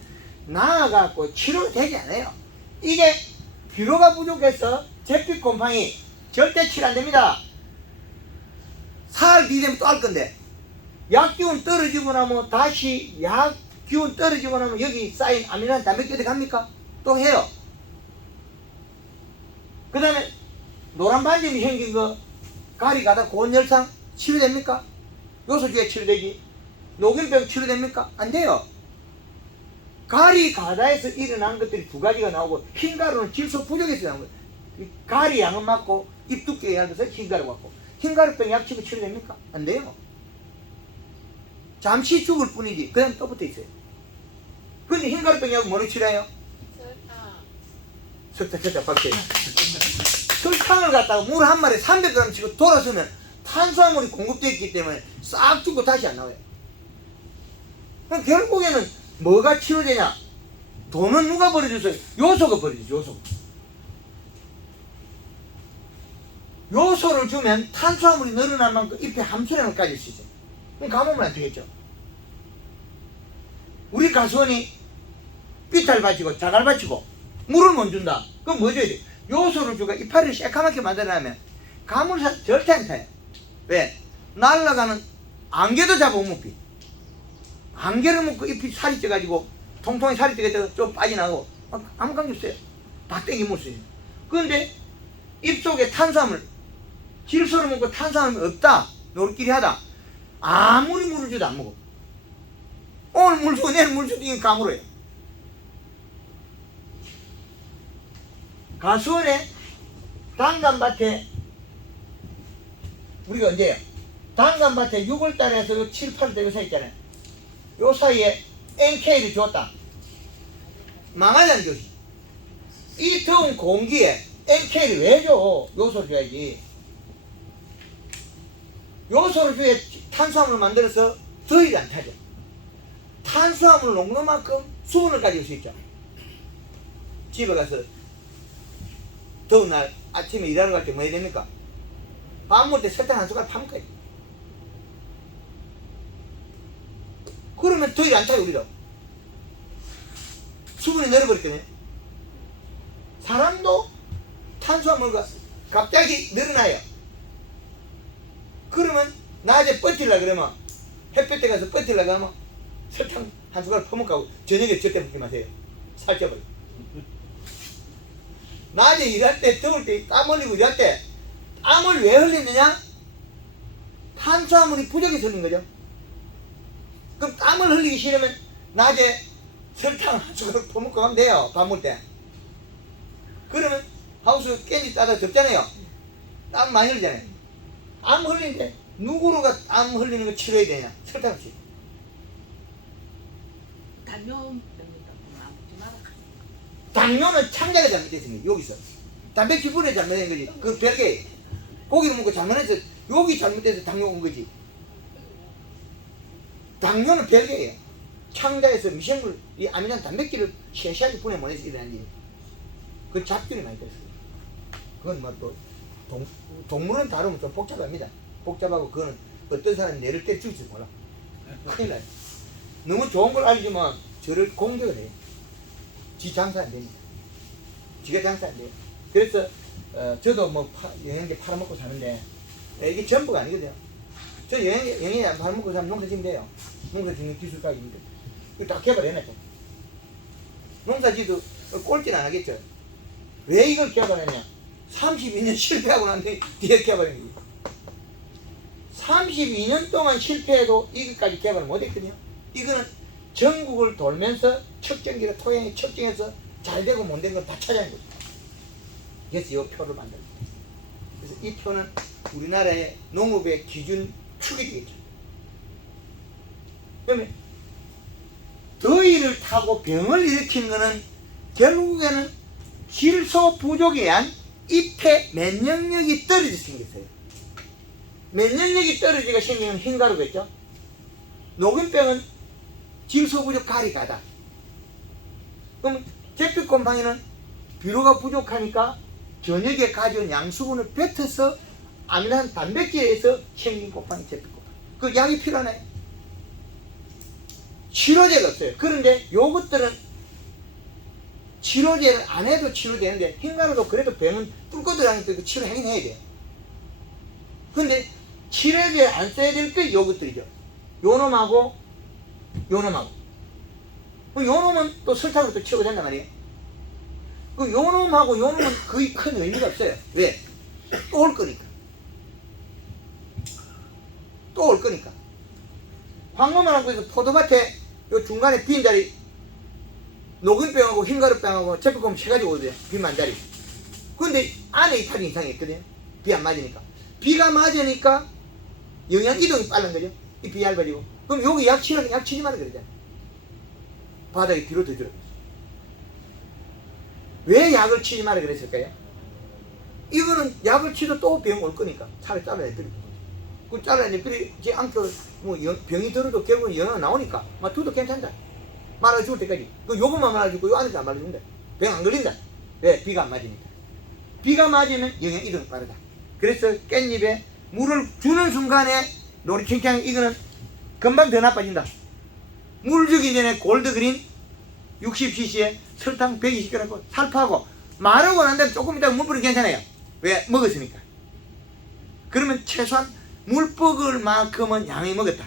나아가고 치료되지 않아요. 이게 피로가 부족해서 제피 곰팡이 절대 치료 안 됩니다. 살 뒤되면 또 할 건데, 약 기운 떨어지고 나면 다시 약 기운 떨어지고 나면 여기 쌓인 아미노산 단백질이 갑니까? 또 해요. 그 다음에 노란 반점이 생긴 거 가리 가다 고온열상 치료됩니까? 요소주에 치료되지. 녹균병 치료됩니까? 안 돼요. 가리 가다에서 일어난 것들이 두 가지가 나오고, 흰가루는 질소 부족해서 나온 거예요. 가리 양은 맞고 입 두께가 얇아서 흰가루 같고, 흰가루병 약 치고 치료됩니까? 안 돼요. 잠시 죽을 뿐이지 그냥 또 붙어 있어요. 근데 흰가루병 약은 뭐로 치료해요? 설탕 박혀요. 설탕을 갖다가 물 한 마리에 300g 치고 돌아서면 탄수화물이 공급되어 있기 때문에 싹 죽고 다시 안 나와요. 그럼 결국에는 뭐가 치료되냐? 돈은 누가 버려줬어요? 요소가 버려주죠. 요소를 주면 탄수화물이 늘어난 만큼 잎에 함수량을 가질 수 있어요. 그럼 가뭄은 안 되겠죠. 우리 가수원이 삐탈 바치고 자갈 바치고 물을 못 준다. 그럼 뭐 줘야 돼? 요소를 주고 이파리를 새까맣게 만들어내면 가물사 절대 안 타요. 왜? 날아가는 안개도 잡아먹기. 안개를 먹고 잎이 살이 쪄가지고 통통이 살이 쪄가지고 좀 빠져나가고 아무 관계 없어요. 다 땡기 못 써요. 그런데 잎 속에 탄수화물, 질소를 먹고 탄수화물이 없다, 노릇끼리 하다, 아무리 물을 줘도 안 먹어. 오늘 물 주고 내일 물 주고 이게 가물어요. 가수원에 당간밭에 우리가 언제요? 당간밭에 6월달에서 7, 8월 요 사이 있잖아요. 요 사이에 NK를 줬다. 망하자는 것이. 이 더운 공기에 NK를 왜 줘? 요소를 줘야지. 요소를 줘야 탄수화물을 만들어서 더위를 안 타죠. 탄수화물 농도만큼 수분을 가질 수 있죠. 집에 가서 더운 날 아침에 일하러 갈 때 뭐 해야 됩니까? 밥 먹을 때 설탕 한 숟갈 파먹어야 돼. 그러면 더위를 안 타요. 우리도 수분이 늘어버렸거든요. 사람도 탄수화물과 갑자기 늘어나요. 그러면 낮에 버틸라 그러면, 햇볕에 가서 버틸라 그러면 설탕 한 숟갈 퍼먹고 저녁에 절대 먹지 마세요. 살쪄버려. 낮에 일할 때, 더울 때 땀 흘리고 일할 때 땀을 왜 흘리느냐? 탄수화물이 부족해서 흘린 거죠. 그럼 땀을 흘리기 싫으면 낮에 설탕 한 숟가락 퍼먹고 가면 돼요. 밥 먹을 때. 그러면 하우스 깻잎 따다 덥잖아요. 땀 많이 흘리잖아요. 땀 흘리는데 누구로가 땀 흘리는 거 치료해야 되냐? 설탕 없이. 당뇨병이다 보면 아프지 마라. 당뇨는 창자가 잘못됐습니다. 여기서 단백질 분해 잘못된 거지. 그 별개. 고기를 먹고 잘못해서 여기 잘못돼서 당뇨 온 거지. 당뇨는 별개예요. 창자에서 미생물, 이 아미노산 단백질을 세시하게 분해 못해서 일어난 일이. 그 잡균이 많이 됐어요. 그건 뭐 또 동물은 다루면 좀 복잡합니다. 복잡하고 그거는 어떤 사람이 뇌를 때릴지 몰라. 큰일 나요. 너무 좋은 걸 알지만 저를 공격을 해요. 지 장사 안 됩니다. 지가 장사 안 돼요. 그래서 저도 뭐 영양제 팔아먹고 사는데 이게 전부가 아니거든요. 저 영양제 안 팔아먹고 사면 농사 지면 돼요. 농사 짓는 기술가가 있는데 이거 다 개발해놨죠. 농사지도 꼴찌는 안 하겠죠. 왜 이걸 개발했냐? 32년 실패하고 난 뒤에 개발한 거예요. 32년 동안 실패해도 이것까지 개발을 못했거든요. 이거는 전국을 돌면서 측정기로 토양에 측정해서 잘 되고 못 된 걸 다 찾아낸 거죠. 그래서 이 표를 만든 거예요. 그래서 이 표는 우리나라의 농업의 기준 축이 되겠죠. 그러면 더위를 타고 병을 일으킨 거는 결국에는 질소 부족에 의한 잎의 면역력이 떨어져 생겼어요. 면역력이 떨어지가 생기는 흰가루겠죠. 녹균병은 질소 부족 가리가다. 그럼 제피곰팡이는 비료가 부족하니까 저녁에 가져온 양수분을 뱉어서 아미노산 단백질에서 생긴 곰팡이, 제피곰팡이. 그 약이 필요하네. 치료제가 없어요. 그런데 요것들은 치료제를 안 해도 치료되는데 흰가루도 그래도 병은 뚫고 들어가니까 그 치료하긴 해야 돼요. 근데 치료제 안 써야 될 게 요것들이죠. 요놈하고 요놈하고. 요놈은 또 설탕으로 또 치료가 된단 말이에요. 그 요놈하고 요놈은 거의 큰 의미가 없어요. 왜? 또 올 거니까. 또 올 거니까. 황금알하고 해서 포도밭에 요 중간에 빈 자리 녹균병하고 흰가루병하고 제피곰 세 가지 오거든요. 빈만 자리. 근데 안에 이파리 이상이 있거든요. 비 안 맞으니까. 비가 맞으니까 영양 이동이 빠른 거죠. 잎이 얇아지고. 그럼 여기 약 치려면 약 치지 말라 그러잖아요. 바닥에 비로 더 들어갔어. 왜 약을 치지 말라 그랬을까요? 이거는 약을 치도 또 병 올 거니까 차라리 잘라내버리고. 그 잘라내버리지 않고 뭐 병이 들어도 결국은 영양 나오니까 막 두도 괜찮다. 말아 죽을 때까지. 그 요것만 말아주고 요 안에서 안 말아준다. 병 안 걸린다. 왜? 비가 안 맞으니까. 비가 맞으면 영양 이동이 빠르다. 그래서 깻잎에 물을 주는 순간에 노리칭창 이거는 금방 더 나빠진다. 물 주기 전에 골드그린 60cc에 설탕 120g 살포하고 마르고 난 다음에 조금 있다가 물 뿌리면 괜찮아요. 왜? 먹었으니까. 그러면 최소한 물 먹을 만큼은 양이 먹었다.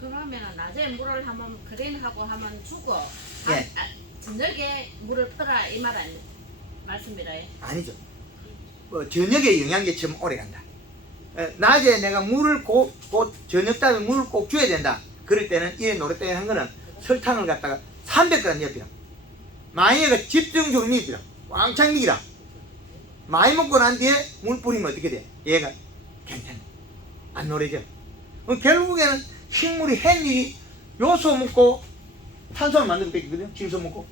그러면 낮에 물을 한번 그린하고 한번 주고 예. 저녁에 물을 퍼라 이 말 말씀이라. 아니죠. 저녁에 영양제 좀 오래 간다. 낮에 내가 물을 저녁 다음에 물을 꼭 줘야 된다. 그럴 때는 이 노릇땡이 한 거는 설탕을 갖다가 300g 넣어야 많이 얘가 집중적으로 넣어야 왕창 넣이라. 많이 먹고 난 뒤에 물 뿌리면 어떻게 돼? 얘가 괜찮아. 안 노래져. 결국에는 식물이 햇일이 요소 먹고 탄소를 만드는 게 있거든요. 질소 먹고.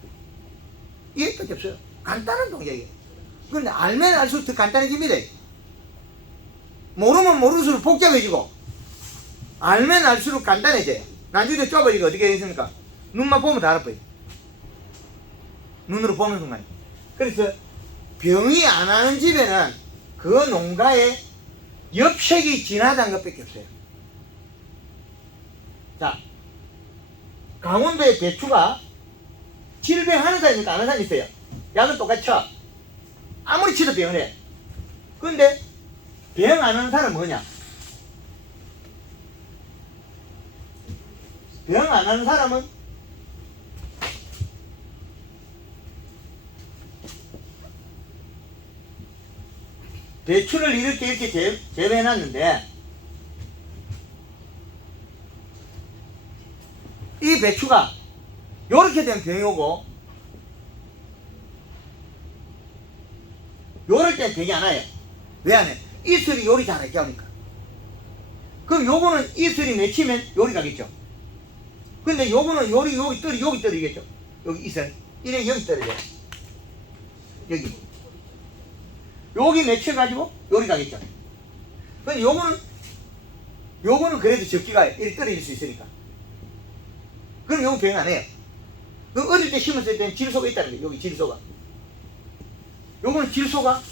이게밖에 없어요. 간단한 동작이에요. 그런데 알면 알수록 더 간단해집니다. 모르면 모를수록 복잡해지고 알면 알수록 간단해져요. 나중에 좁아지고 어떻게 되겠습니까? 눈만 보면 다 알아버려요. 눈으로 보는 순간. 그래서 병이 안 하는 집에는 그 농가에 엽색이 진하다는 것밖에 없어요. 자, 강원도의 배추가 질병하는 사람이 있고 안 하는 사람이 있어요. 약은 똑같이 쳐. 아무리 치도 병을 해. 근데 병 안 하는 사람은 뭐냐? 병 안 하는 사람은 배추를 이렇게 재배해놨는데 이 배추가 요렇게 된 병이 오고 요럴 땐 병이 안 와요. 왜 안 해? 이슬이 요리 잘하게 하니까. 그럼 요거는 이슬이 맺히면 요리 가겠죠. 근데 요거는 요리 여기 떨어지겠죠. 여기 이슬 이래 여기 떨어져. 여기 맺혀가지고 요리 가겠죠. 근데 요거는 그래도 적기가 이렇게 떨어질 수 있으니까. 그럼 요거 병 안 해요. 그 어릴 때 심었을 때는 질소가 있다는 거예요. 여기 질소가. 요거는 질소가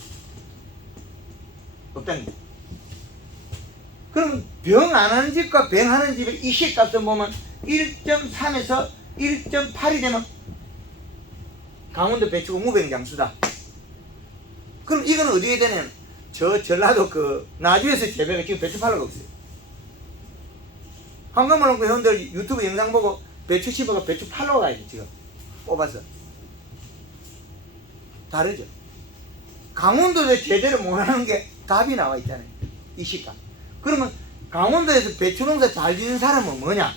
없다는 거예요. 그럼 병 안 하는 집과 병 하는 집의 이식값을 보면 1.3에서 1.8이 되면 강원도 배추가 무병장수다. 그럼 이거는 어디에 되냐면 저 전라도 그 나주에서 재배가 지금 배추 팔러 가고 있어요. 황금을 그 형들 유튜브 영상 보고 배추 씹어가 배추 팔러 가야지 지금 뽑아서. 다르죠. 강원도에서 제대로 못하는 게 답이 나와 있잖아요. 이 시가. 그러면 강원도에서 배추 농사 잘 짓는 사람은 뭐냐?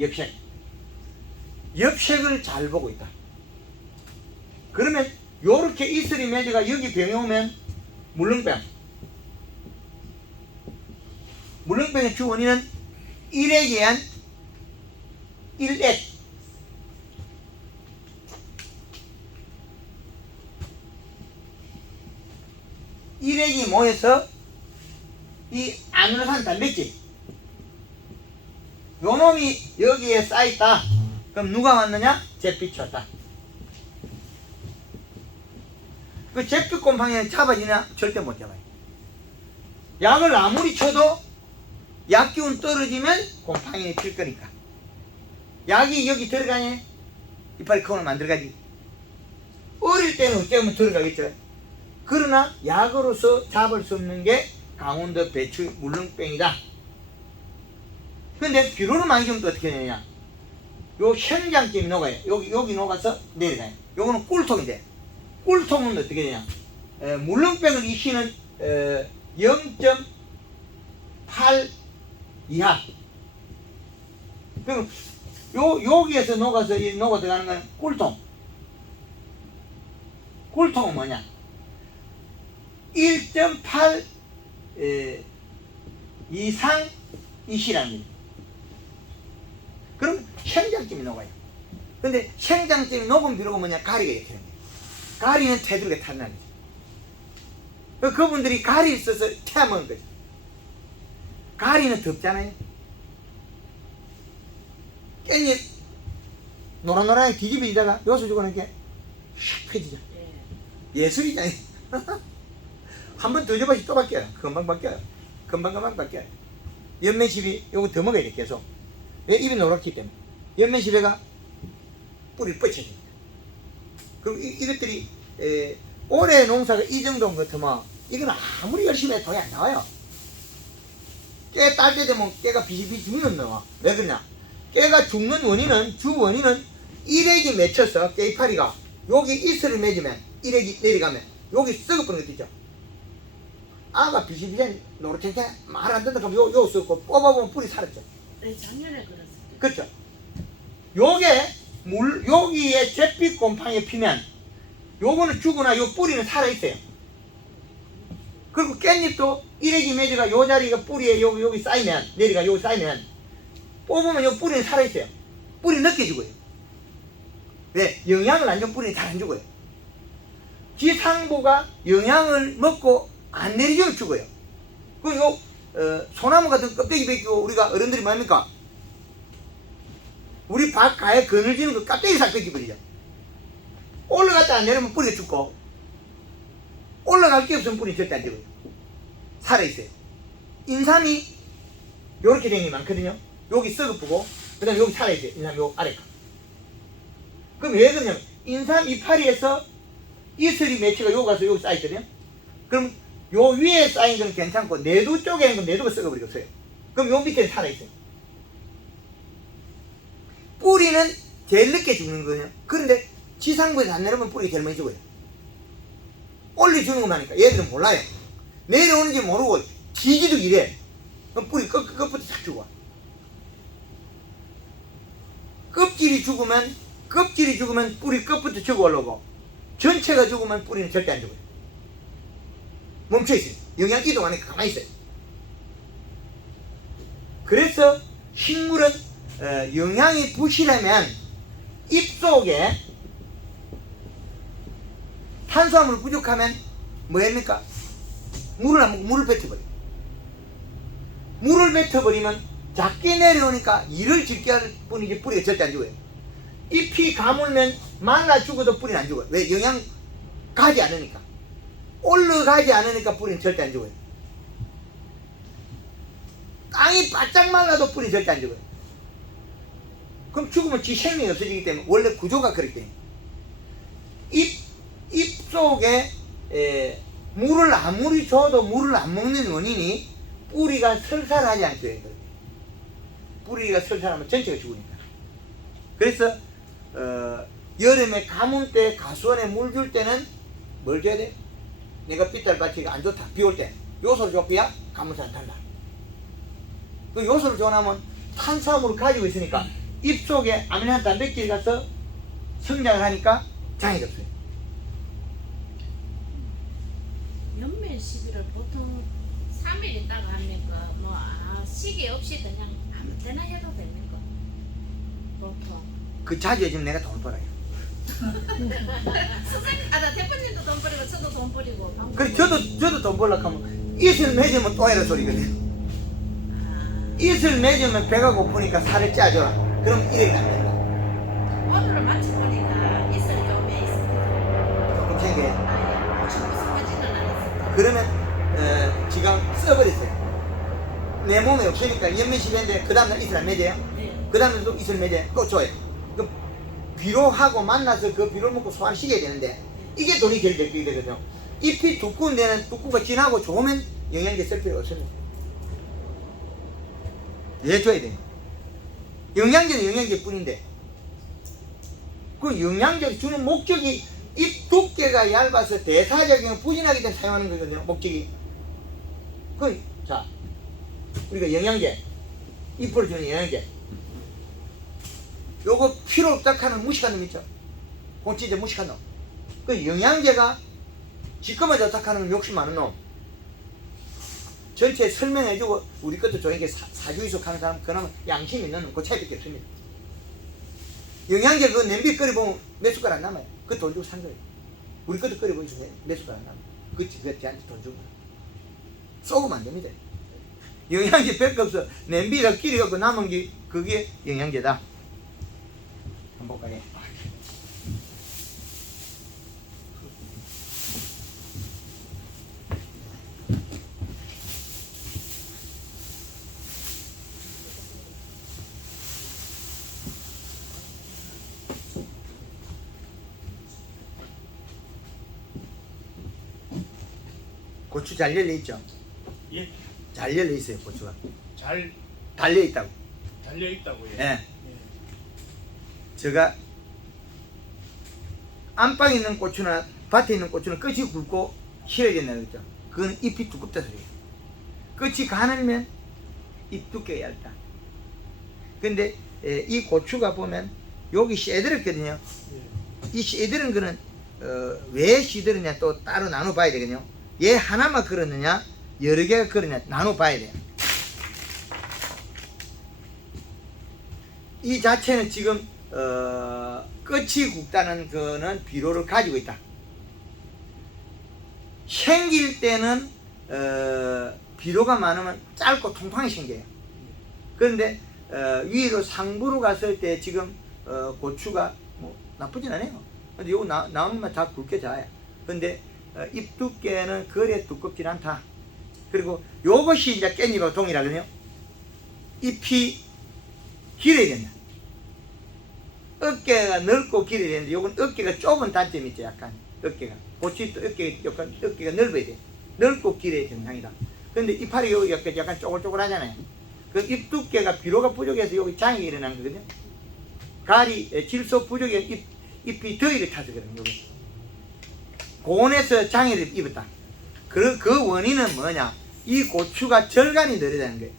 엽색. 엽색을 잘 보고 있다. 그러면 요렇게 이슬이 맺어가 여기 병이 오면 물렁병. 물렁병의 주 원인은 일에 의한 일액. 일액이 모여서 이 아미노산 단백질 요 놈이 여기에 쌓였다. 그럼 누가 왔느냐? 잿빛이 왔다. 그 잿빛 곰팡이는 잡아지냐? 절대 못 잡아요. 약을 아무리 쳐도 약기운 떨어지면 곰팡이는 필 거니까. 약이 여기 들어가냐? 이빨이 커오면 안 들어가지. 어릴 때는 어쩌면 들어가겠죠. 그러나 약으로서 잡을 수 없는 게 강원도 배추 물렁병이다. 근데 비료를 많이 주면 또 어떻게 되느냐? 요 현장점이 녹아요. 여기 녹아서 내려가요. 요거는 꿀통인데, 꿀통은 어떻게 되냐? 물렁병을 일시는 0.8 이하. 그럼 여기에서 녹아서 녹아 들어가는 건 꿀통. 꿀통은 뭐냐? 1.8 이상 이시라는 거예요. 그럼 생장점이 녹아요. 근데 생장점이 녹은 비료가 뭐냐? 가리가 이렇게 되는 거예요. 가리는 테두리가 탄다는 거죠. 그분들이 가리 있어서 태워먹은 거죠. 가리는 덥잖아요. 깻잎 노란노란하게 뒤집어지다가 요수 주고 나니까 샥 펴지죠. 예술이잖아요. 한 번 더 줘봐야지 또 바뀌어요. 금방 바뀌어요. 금방 바뀌어요. 연면십이 요거 더 먹어야 돼 계속. 왜? 입이 노랗기 때문에. 연면십에가 뿌리를 뻗쳐집니다. 그럼 이것들이 올해 농사가 이 정도인 것 같으면 이건 아무리 열심히 해도 돈이 안 나와요. 깨 딸 때 되면 깨가 비실비실 죽는 나와. 왜 그러냐? 깨가 죽는 원인은 주 원인은 일액이 맺혀서 깨이파리가 여기 이슬을 맺으면 일액이 내려가면 여기 썩어버리는 것 있죠. 아가 비실비실 노릇탱탱 말 안 듣다 그러면 요 썩고 뽑아보면 뿌리 살았죠. 네, 작년에 그랬어요. 그렇죠. 요게 여기에 잿빛 곰팡이 피면 요거는 죽으나 요 뿌리는 살아있어요. 그리고 깻잎도 일액이 맺어가 요 자리가 뿌리에 여기 쌓이면 내려가 여기 쌓이면 뽑으면 요 뿌리는 살아있어요. 뿌리 늦게 죽어요. 왜? 영양을 안 준 뿌리는 잘 안 죽어요. 지상부가 영양을 먹고 안 내려주면 죽어요. 그리고 소나무 같은 껍데기 벗기고 우리가 어른들이 뭐합니까? 우리 밭 가에 그늘지는 그 껍데기 싹 벗겨버리죠. 올라갔다 안 내려면 뿌리가 죽고 올라갈 게 없으면 뿌리 절대 안 죽어요. 살아있어요. 인삼이 요렇게 된 게 많거든요. 여기 썩어보고 그 다음에 여기 살아있어요. 인삼 요 아래가. 그럼 왜 그러냐면 인삼 이파리에서 이슬이 맺혀가 여기 가서 여기 쌓였거든요. 그럼 요 위에 쌓인 건 괜찮고 내두 쪽에 있는 건 내두가 썩어버리겠어요. 그럼 요 밑에 살아있어요. 뿌리는 제일 늦게 죽는 거예요. 그런데 지상부에서 안 내려오면 뿌리가 제일 많이 죽어요. 올려주는 것만 하니까 얘들은 몰라요. 내려오는지 모르고 지지도 이래. 그럼 뿌리 끝부터 싹 죽어. 껍질이 죽으면 뿌리 끝부터 죽어 올라오고 전체가 죽으면 뿌리는 절대 안 죽어요. 멈춰있어요. 영양 이동 안 하니까 가만히 있어요. 그래서 식물은 영양이 부실하면 잎속에 탄수화물 부족하면 뭐 합니까? 물을 안 먹고 물을 뱉어버려요. 물을 뱉어버리면 작게 내려오니까 이를 짓게 할 뿐이지 뿌리가 절대 안 죽어요. 잎이 가물면 말라 죽어도 뿌리는 안 죽어요. 왜? 영양 가지 않으니까. 올라가지 않으니까 뿌리는 절대 안 죽어요. 땅이 바짝 말라도 뿌리 절대 안 죽어요. 그럼 죽으면 지 생명이 없어지기 때문에 원래 구조가 그렇기 때문에 잎 속에 물을 아무리 줘도 물을 안 먹는 원인이 뿌리가 설사하지 않기 때문에 뿌리가 설사하면 전체가 죽으니까. 그래서 여름에 가뭄 때 가수원에 물 줄 때는 뭘 줘야 돼? 내가 삐딸밭이가 안 좋다. 비 올 때 요소를 줬기야 가뭄살 안 탄다. 그 요소를 줘나면 탄수화물을 가지고 있으니까 잎 속에 아미노산 단백질이 가서 성장을 하니까 장애가 없어요. 연면 시비를 보통 3일 있다가 합니까? 시기 없이 그냥 아무 때나 해도 됩니까? 보통. 그 자주 해주면 내가 돈 벌어요. 선생님, 나 대표님도 돈 버리고 저도 돈 버리고. 그래 저도 돈 벌려고 하면 이슬 맺으면 또 해라 소리거든. 아, 이슬 맺으면 배가 고프니까 살을 짜줘라. 그럼 이렇게 남는다. 오늘을 마치 보니까 이슬이 좀 있습니다. 조금 챙겨야 돼. 아, 무섭지는 않았어요. 그러면 지금 써버렸어요. 내 몸에 없으니까 연면시 했는데 그 다음날 이슬 안 맺어요? 네. 그 다음날 또 이슬 맺어요? 또 줘요. 그럼 비료하고 만나서 그 비료를 먹고 소화시켜야 되는데 이게 돈이 제일 들게 되거든요. 잎이 두꺼운 데는 두꺼가 진하고 좋으면 영양제 쓸 필요 없습니다. 왜 줘야 돼요? 영양제는 영양제 뿐인데 그 영양제 주는 목적이 잎 두께가 얇아서 대사적인 부진하기 때문에 사용하는 거거든요. 목적이. 자, 우리가 영양제, 잎으로 주는 영양제. 요거 필요 없다 하는 무식한 놈 있죠? 공치제 무식한 놈. 그 영양제가 지금만 좋다 하는 욕심 많은 놈. 전체 설명해주고 우리 것도 좋은 사주이속 하는 사람 그나마 양심 있는 놈 그 차이밖에 없습니다. 영양제 그 냄비 끓여보면 몇 숟갈 안 남아요. 그 돈 주고 산 거예요. 우리 것도 끓여보면 몇 숟갈 안 남아요. 그한테 돈 주고 쏘면 안 됩니다. 영양제 별거 없어. 냄비가 끼리갖고 남은 게 그게 영양제다. 한번 볼까요? 고추 잘 열려있죠? 예, 잘 열려있어요. 고추가 잘 달려있다고. 달려 있다고요. 예. 예. 제가 안방에 있는 고추나 밭에 있는 고추는 끝이 굵고 실어야 된다고 했죠. 그건 잎이 두껍다 소리예요. 끝이 가늘면 잎 두께가 얇다. 근데 이 고추가 보면 여기 씨들었거든요. 예. 이 씨들은 거는 왜 씨들었냐 또 따로 나눠 봐야 되거든요. 얘 하나만 걸었느냐 여러 개가 걸었냐 나눠 봐야 돼요. 이 자체는 지금 끝이 굵다는 거는 비료를 가지고 있다. 생길 때는 비료가 많으면 짧고 통통하게 생겨요. 그런데 위로 상부로 갔을 때 지금 고추가 뭐 나쁘진 않아요. 근데 요거 나오면 다 굵게 자요. 근데 잎 두께는 그래 두껍진 않다. 그리고 요것이 이제 깻잎하고 동일하거든요. 잎이 길어야 된다. 어깨가 넓고 길어야 되는데 요건 어깨가 좁은 단점이 있죠. 약간 어깨가 고추도 어깨가 넓어야 돼. 넓고 길어야 정상이다. 근데 이파리 여기 약간 쪼글쪼글하잖아요. 그 잎 두께가 비료가 부족해서 여기 장이 일어난 거거든요. 가리 질소 부족해 잎이 더위를 타서 그런 거고. 고온에서 장애를 입었다. 그 원인은 뭐냐? 이 고추가 절간이 늘어다는 거예요.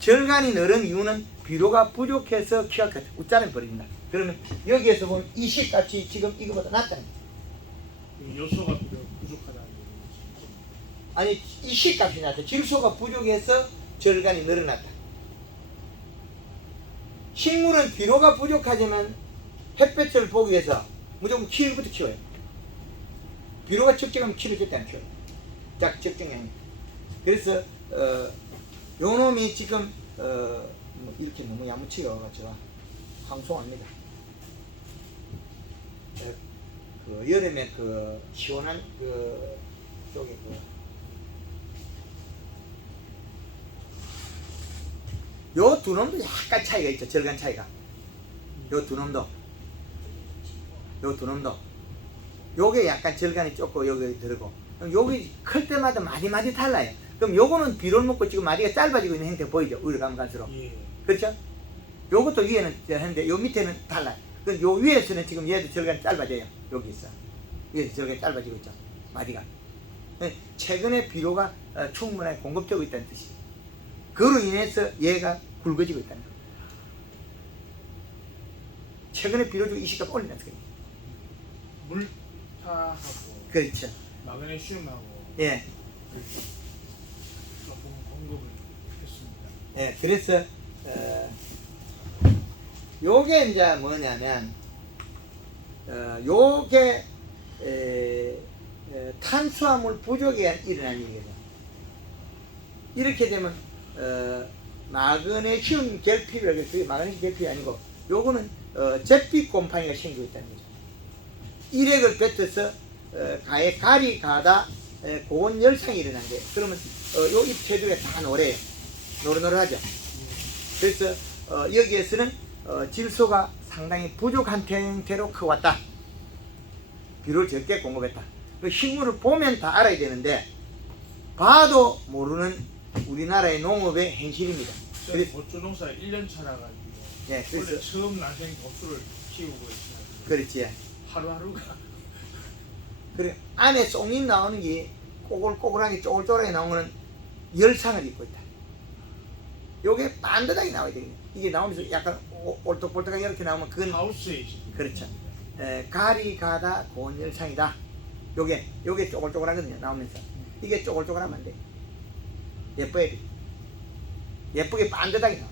절간이 늘은 이유는 비료가 부족해서 키가 웃자를 버립니다. 그러면 여기에서 보면 이 식값이 지금 이거보다 낮다는 거예요. 요소가 부족하다는 얘기죠. 아니 이 식값이 낮다. 질소가 부족해서 절간이 늘어났다. 식물은 비료가 부족하지만 햇볕을 보기 위해서 무조건 키부터 키워요. 비료가 적정하면 키를 절대 안 키워요. 딱 적정량. 그래서 요 놈이 지금 뭐 이렇게 너무 야무치게 와가지고 황송합니다. 그 여름에 그 시원한 그 쪽에 요 두 놈도 약간 차이가 있죠. 절간 차이가. 요 두 놈도 요게 약간 절간이 좁고 여기 들고 여기 클 때마다 마디 달라요. 그럼 요거는 비료를 먹고 지금 마디가 짧아지고 있는 형태 보이죠? 위로 가면 갈수록. 예. 그렇죠? 요것도 위에는 했는데 요 밑에는 달라요. 그 요 위에서는 지금 얘도 절간이 짧아져요. 여기 있어. 위에서 절간이 짧아지고 있죠. 마디가. 최근에 비료가 충분하게 공급되고 있다는 뜻이에요. 그로 인해서 얘가 굵어지고 있다는 거예요. 최근에 비료주고 이 시값 올려놨어요. 물타하고 그렇죠. 마그네슘하고 예. 조금 공급을 했습니다. 예, 그래서 요게 이제 뭐냐면 요게, 탄수화물 부족에 일어난 일이거든요. 이렇게 되면 마그네슘 결핍이라고 해서 그게 마그네슘 결핍이 아니고 요거는 잿빛 곰팡이가 생기고 있다는 거죠. 일액을 뱉어서 가에 갈이 가다 고온 열상이 일어난대. 그러면 요 잎 테두리가 다 노래요. 노릇노릇하죠. 그래서 여기에서는 질소가 상당히 부족한 형태로 커왔다. 비료를 적게 공급했다. 그 식물을 보면 다 알아야 되는데 봐도 모르는 우리나라의 농업의 현실입니다. 저는 고추 농사 1년 차라 가지고 예, 원래 그래서 처음 난생 고추를 키우고 있어요. 그렇지. 하루하루가 그래 안에 쏙잎 나오는 게 꼬글꼬글하게 쪼글쪼글하게 나오는 거는 열상을 입고 있다. 요게 반듯하게 나와야 되거든요. 이게 나오면서 약간 올떡볼떡하게 이렇게 나오면 그건 하우스에 있습니다. 그렇죠. 갈이 가다 고온 열상이다. 요게 쪼글쪼글하거든요. 나오면서 이게 쪼글쪼글하면 안 돼. 예뻐야 돼. 예쁘게 반듯하게 나와.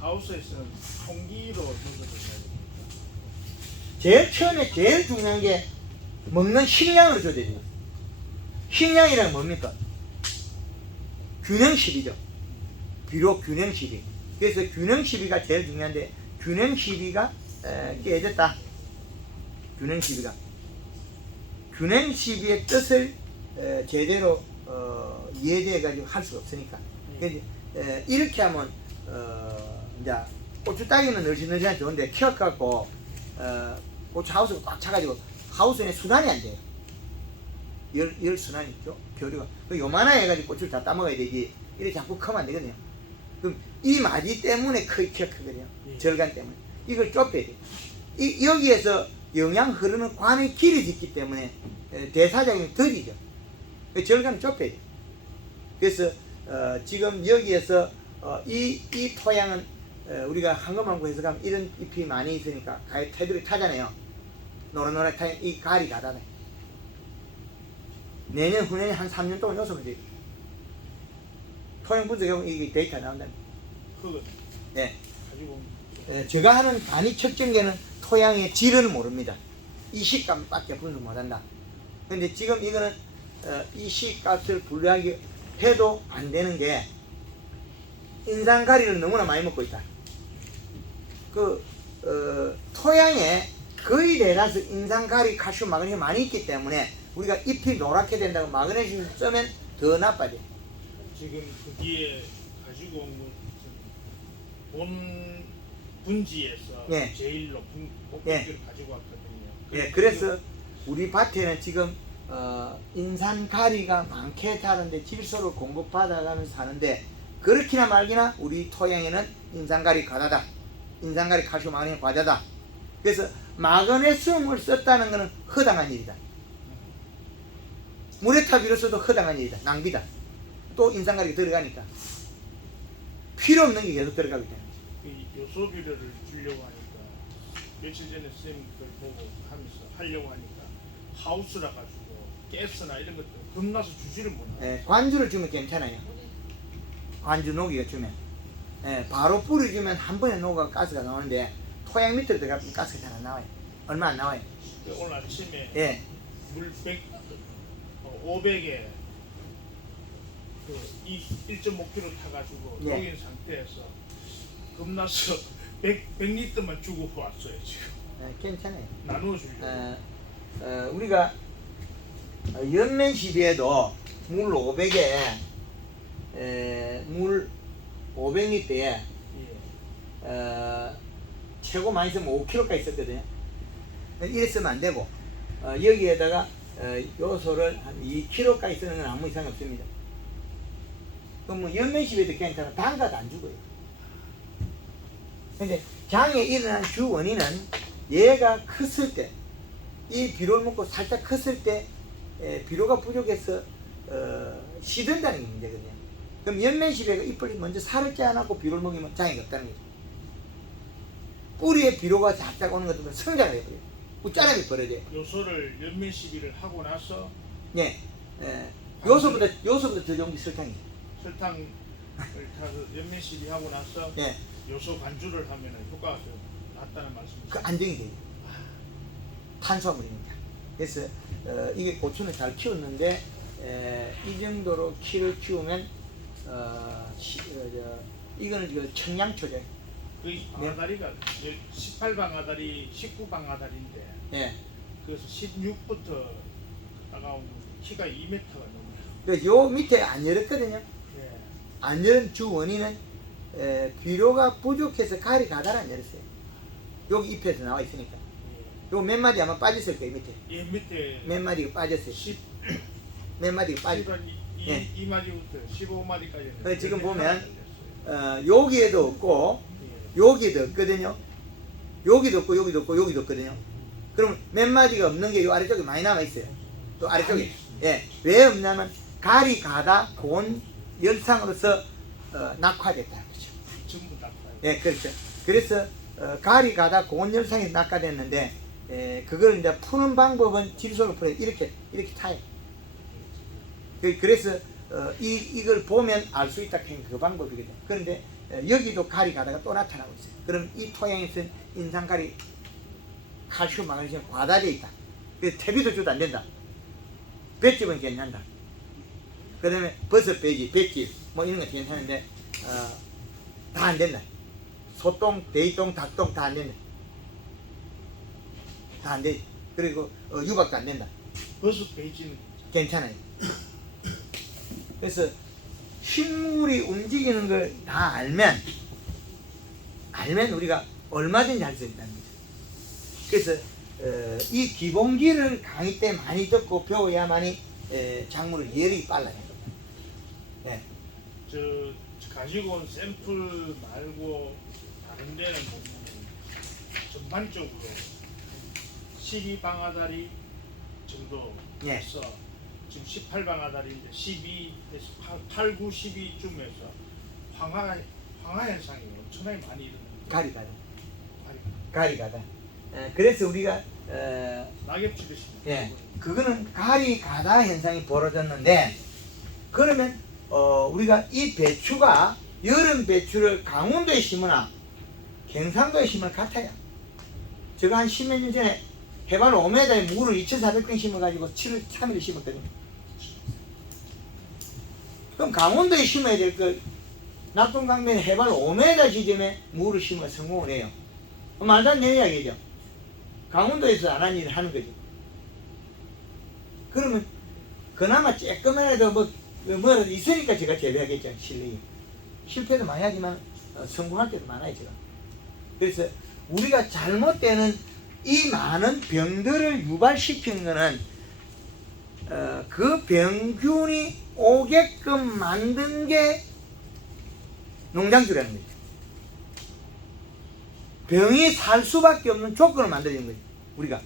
하우스에서는 총기로 조절을 제일 처음에 제일 중요한 게 먹는 식량을 줘야 돼요. 식량이란 뭡니까? 균형시비죠. 비록 균형시비. 그래서 균형시비가 제일 중요한데 균형시비가 깨졌다. 균형시비가. 균형시비의 뜻을 제대로 이해돼가지고 할 수가 없으니까. 그래서 이렇게 하면 이제 고추 따기는 늘씬늘씬한 좋은데 키워갖고 고추 하우스가 꽉 차가지고 하우스에 순환이 안 돼요. 열 순환이 있죠. 교류가. 그 요만하게 해가지고 고추를 다 따먹어야 되지. 이렇게 자꾸 크면 안 되거든요. 그럼 이 마디 때문에 크거든요. 절간 때문에. 이걸 좁혀야 돼요. 여기에서 영양 흐르는 관이 길어졌기 때문에 대사작용이 덜이죠. 절간을 좁혀야 돼요. 그래서 지금 여기에서 이 토양은 우리가 한금왕구 해서 가면 이런 잎이 많이 있으니까 가에 테두리 타잖아요. 노릇노릇한 이 갈이 가다네. 내년 후년에 한 3년 동안 요소면 돼요. 토양 분석하면 이게 데이터 나온다는 그거 예. 가지고 제가 하는 간이 측정계는 토양의 질을 모릅니다. 이 시값밖에 분석 못한다. 근데 지금 이거는 이 시값을 분류하기 해도 안 되는 게 인산가리를 너무나 많이 먹고 있다. 토양에 거의 대다수 인산가리, 칼슘, 마그네슘이 많이 있기 때문에 우리가 잎이 노랗게 된다고 마그네슘 쓰면 더 나빠져. 지금 거기에 가지고 온 본 분지에서 예. 제일 높은 예. 꼭대기를 가지고 왔거든요. 예, 그래서 우리 밭에는 지금 인산가리가 많게 자라는데 질소를 공급받아가면서 사는데 그렇기나 말기나 우리 토양에는 인산가리 과다다. 인산가리 칼슘 마그네슘 과다다. 그래서 마그네슘을 썼다는 것은 허당한 일이다. 물에타 비로소도 허당한 일이다. 낭비다. 또 인산가리가 들어가니까 필요 없는 게 계속 들어가고 있다. 그 요소비료를 주려고 하니까 며칠 전에 선생님 그걸 보고 하려고 하니까 하우스라 가지고 가스나 이런 것들 겁나서 주지를 못해요. 관주를 주면 괜찮아요. 관주 녹이가 주면 바로 뿌리 주면 한 번에 녹아 가스가 나오는데 토양 밑으로 들어가면 가스가 잘 안 나와요. 얼마 안 나와요. 오늘 아침에 예. 물 500에 그 1.5kg 타가지고 예. 녹인 상태에서 겁나서 100리터만 주고 왔어요 지금. 괜찮아요. 나누어주려고. 우리가 연면 시비에도 물 500에 물 500리터에 예. 최고 많이 쓰면 5kg까지 썼거든요. 이랬으면 안 되고 여기에다가 요소를 한 2kg까지 쓰는 건 아무 이상이 없습니다. 그럼 뭐 연면 시비에도 괜찮아. 단가도 안 주고요. 근데 장에 일어난 주 원인은 얘가 컸을 때, 이 비료를 먹고 살짝 컸을 때 비료가 부족해서 시든다는 게 문제거든요. 그럼 연면시비가 잎을 먼저 살을 째안고 비료를 먹이면 장애가 없다는 거죠. 뿌리에 비료가 살짝 오는 것들은 성장을 해버려요. 자라게 버려져요. 요소를 연면 시비를 하고 나서 예. 요소보다 더 좋은 게 설탕이죠. 설탕을 타서 연면 시비 하고 나서 예. 요소 간주를 하면 효과가 좀 낫다는 말씀이시죠? 그 안정이 돼요. 탄수화물입니다. 그래서 이게 고추는 잘 키웠는데 이 정도로 키를 키우면 이거는 그 청양초죠. 그 방아다리가 18방아다리, 19방아다리인데 예. 그래서 16부터 나가온 키가 2m가 넘어요. 그래서 요 밑에 안 열었거든요. 예. 안 열은 주 원인은 비료가 부족해서 가리 가다를 안 열었어요. 여기 잎에서 나와 있으니까. 요 몇 마디 아마 빠졌을 거예요 밑에. 예, 밑에 몇 마디가 빠졌어요. 10, 몇 마디가 빠졌어요. 2마디부터 15마디까지. 그래서 지금 보면 여기에도 없고 여기에도 없거든요. 여기도 없고 여기도 없고 여기도 없거든요. 그럼 몇 마디가 없는 게 요 아래쪽에 많이 남아 있어요. 또 아래쪽에. 예. 왜 없냐면 가리 가다 곤 열상으로서 낙화됐다는 거죠. 전부 다 파요. 예, 그렇죠. 그래서 가리 가다 곤 열상이 낙화됐는데 그걸 이제 푸는 방법은 질소를 풀어 이렇게 타요. 그래서 이걸 보면 알 수 있다 하는 그 방법이거든요. 그런데 여기도 가리 가다가 또 나타나고 있어요. 그럼 이 토양에서는 인산가리, 칼슘, 마그네슘 과다되어 있다. 그래서 퇴비도 줘도 안 된다. 볏짚은 괜찮다. 그 다음에 버섯 배지, 볏짚 뭐 이런 거 괜찮은데 다 안 된다. 소똥, 대이똥, 닭똥 다 안 된다. 다 안 돼. 그리고 유박도 안 된다. 버섯 베이지는 괜찮아요. 그래서 식물이 움직이는 걸 다 알면 우리가 얼마든지 할 수 있다는 거죠. 그래서 이 기본기를 강의 때 많이 듣고 배워야만이 작물을 이해력이 빨라요. 네. 저 가지고 온 샘플 말고 다른 데는 보면 전반적으로 12방아다리 정도에서 예. 지금 18방아다리인데 12에서 8, 9, 12쯤에서 황화 현상이 엄청나게 많이 일어납니다. 가리가다. 가리. 가리가다. 그래서 우리가 낙엽 찍으시면 예, 그거는 가리가다 현상이 벌어졌는데 그러면 우리가 이 배추가 여름 배추를 강원도에 심으나 경상도에 심으나 같아요. 제가 한 10몇 년 전에 해발 5m에 물을 2,400병 심어가지고 7월 3일에 심었거든요. 그럼 강원도에 심어야 될 걸 낙동강변 해발 5m 지점에 물을 심어 성공을 해요. 말도 안 되는 이야기죠. 강원도에서 안 한 일을 하는 거죠. 그러면 그나마 조금이라도 뭐라도 있으니까 제가 재배하겠죠. 실패도 많이 하지만 성공할 때도 많아요 제가. 그래서 우리가 잘못되는 이 많은 병들을 유발시킨 거는 그 병균이 오게끔 만든 게 농장주라는 거죠. 병이 살 수밖에 없는 조건을 만들어준 거죠. 우리가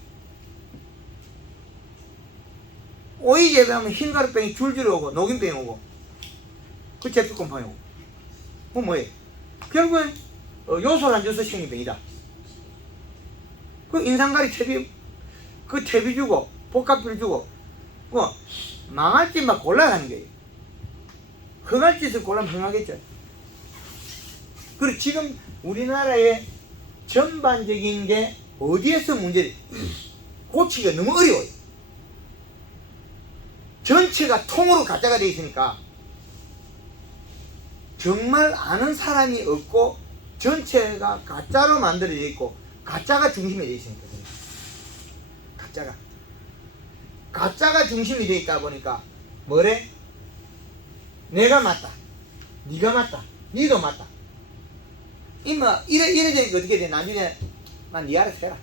오이 재배하면 흰가루병이 줄줄 오고 녹인병이 오고 그 제피곰팡이 오고 그 뭐예요? 결국은 요소를 안 줘서 생긴 병이다. 그 인산가리 퇴비 그 퇴비 주고 복합비를 주고 뭐 망할 짓만 골라가는 거예요. 흥할 짓을 골라면 흥하겠죠. 그리고 지금 우리나라의 전반적인 게 어디에서 문제를 고치기가 너무 어려워요. 전체가 통으로 가짜가 되어 있으니까 정말 아는 사람이 없고 전체가 가짜로 만들어져 있고 가짜가 중심이 되어 있으니까 그래요. 가짜가 중심이 되어 있다 보니까 뭐래? 내가 맞다, 네가 맞다, 니도 맞다. 이마 이래 되니까 어떻게 돼? 나중에 난 네 알아서 해라.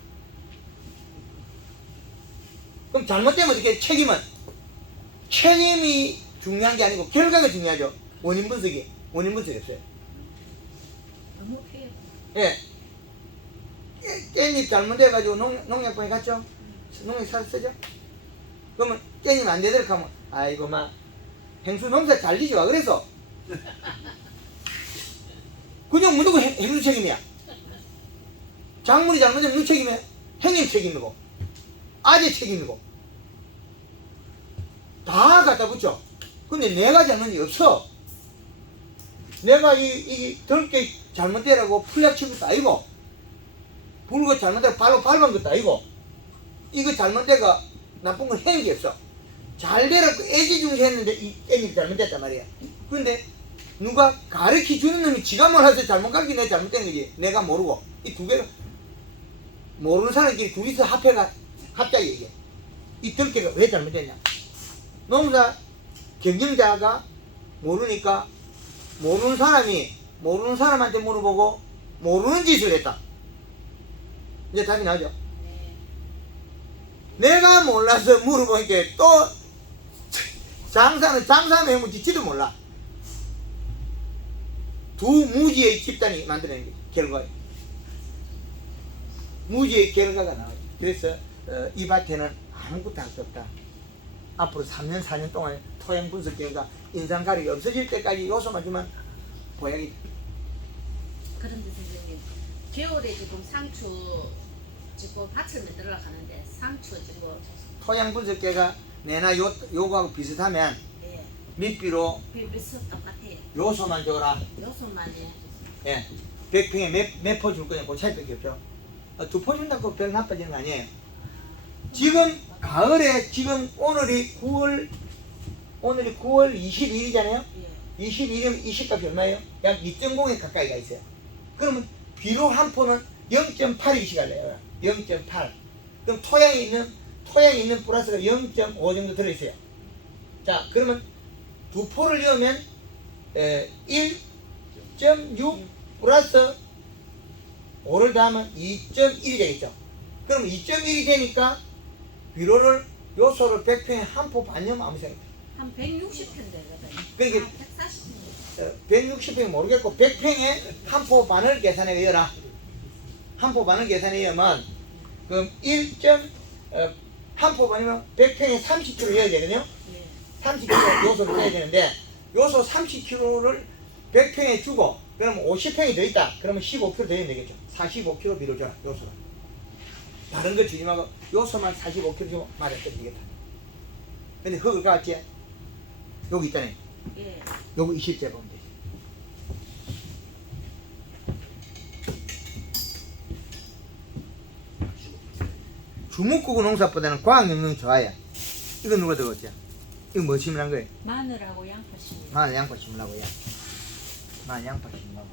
그럼 잘못되면 어떻게? 책임이 중요한 게 아니고 결과가 중요하죠. 원인 분석이 없어요. 너무 피해. 예. 깻잎 잘못돼가지고 농약방에 갔죠? 농약 살 쓰죠? 그러면 깻잎 안 되도록 하면 아이고 막 행수 농사 잘 지지 와 그래서 그냥 무조건 행수 책임이야. 작물이 잘못되면 누구 책임이야? 형님 책임이고 아재 책임이고 다 갖다 붙여. 근데 내가 잘못이 없어. 내가 이 덜게 잘못되라고 풀약 친 것도 아니고 불고 잘못되고 발로 밟은 것도 아니고 이거 잘못되가 나쁜 건 행위 없어. 잘 되라고 애지중지 했는데 이 깻잎이 잘못됐단 말이야. 그런데 누가 가르쳐 주는 놈이 지가 몰라서 잘못 가르쳐 내가 잘못된 거지. 내가 모르고. 이 두 개를 모르는 사람끼리 둘이서 합작이 얘기해. 이 들깨가 왜 잘못됐냐. 농사 경영자가 모르니까 모르는 사람이 모르는 사람한테 물어보고 모르는 짓을 했다. 이제 답이 나죠. 내가 몰라서 물어보니까 또 장사는 해무지지도 몰라. 두 무지의 집단이 만들어낸 거지. 결과에 무지의 결과가 나와요. 그래서 이 밭에는 아무것도 할 수 없다. 앞으로 3년 4년 동안 토양 분석 결과 인상 가리가 없어질 때까지 요소만 주면 보약이. 그런데 선생님, 겨울에 지금 상추 지금 밭을 만들어 가는데 상추 지금 토양 분석계가 내나 요거하고 비슷하면 예, 밑비로 비슷 똑같아요. 요소만 줘라. 요소만이 예. 100평에 몇 포 줄 거냐, 그 차이밖에 없죠. 2포 준다고 별 나빠지는 거 아니에요. 지금 가을에 지금 오늘이 9월 22일이잖아요. 예, 22일이면 이 시값이 얼마예요? 약 2.0에 가까이 가 있어요. 그러면 비료 한 포는 0.8이 갈래요. 0.8. 그럼 토양에 있는 플러스가 0.5 정도 들어있어요. 자, 그러면 두 포를 넣으면 1.6 플러스 5를 더하면 2.1이 되겠죠. 그럼 2.1이 되니까 비료를 요소를 100평에 한 포 반 넣으면 아무 생각 없어요. 한 160편 되거든요. 그러니까 140편. 160평 모르겠고 100평에 한 포 반을 계산해 여라. 한 포 반을 계산해 여면 그럼 한 포 반이면 100평에 30kg 넣어야 되거든요. 예, 30kg 요소를 써야 되는데 요소 30kg를 100평에 주고 그러면 50평이 더 있다. 그러면 15kg 더 해야 되겠죠. 45kg 비료 줘라. 요소를. 다른 거 주지 말고 요소만 45kg 주고 말을 끝내겠다. 근데 흙을 갖지? 여기 있다네. 예. 요거 20제 보면 되지. 주묵구구 농사보다는 과학영역이 좋아요. 이거 누가 들었죠? 이거 뭐 심으란 거예요? 마늘하고 양파 심어요. 마늘 양파 심으라고요. 마늘 양파 심으라고.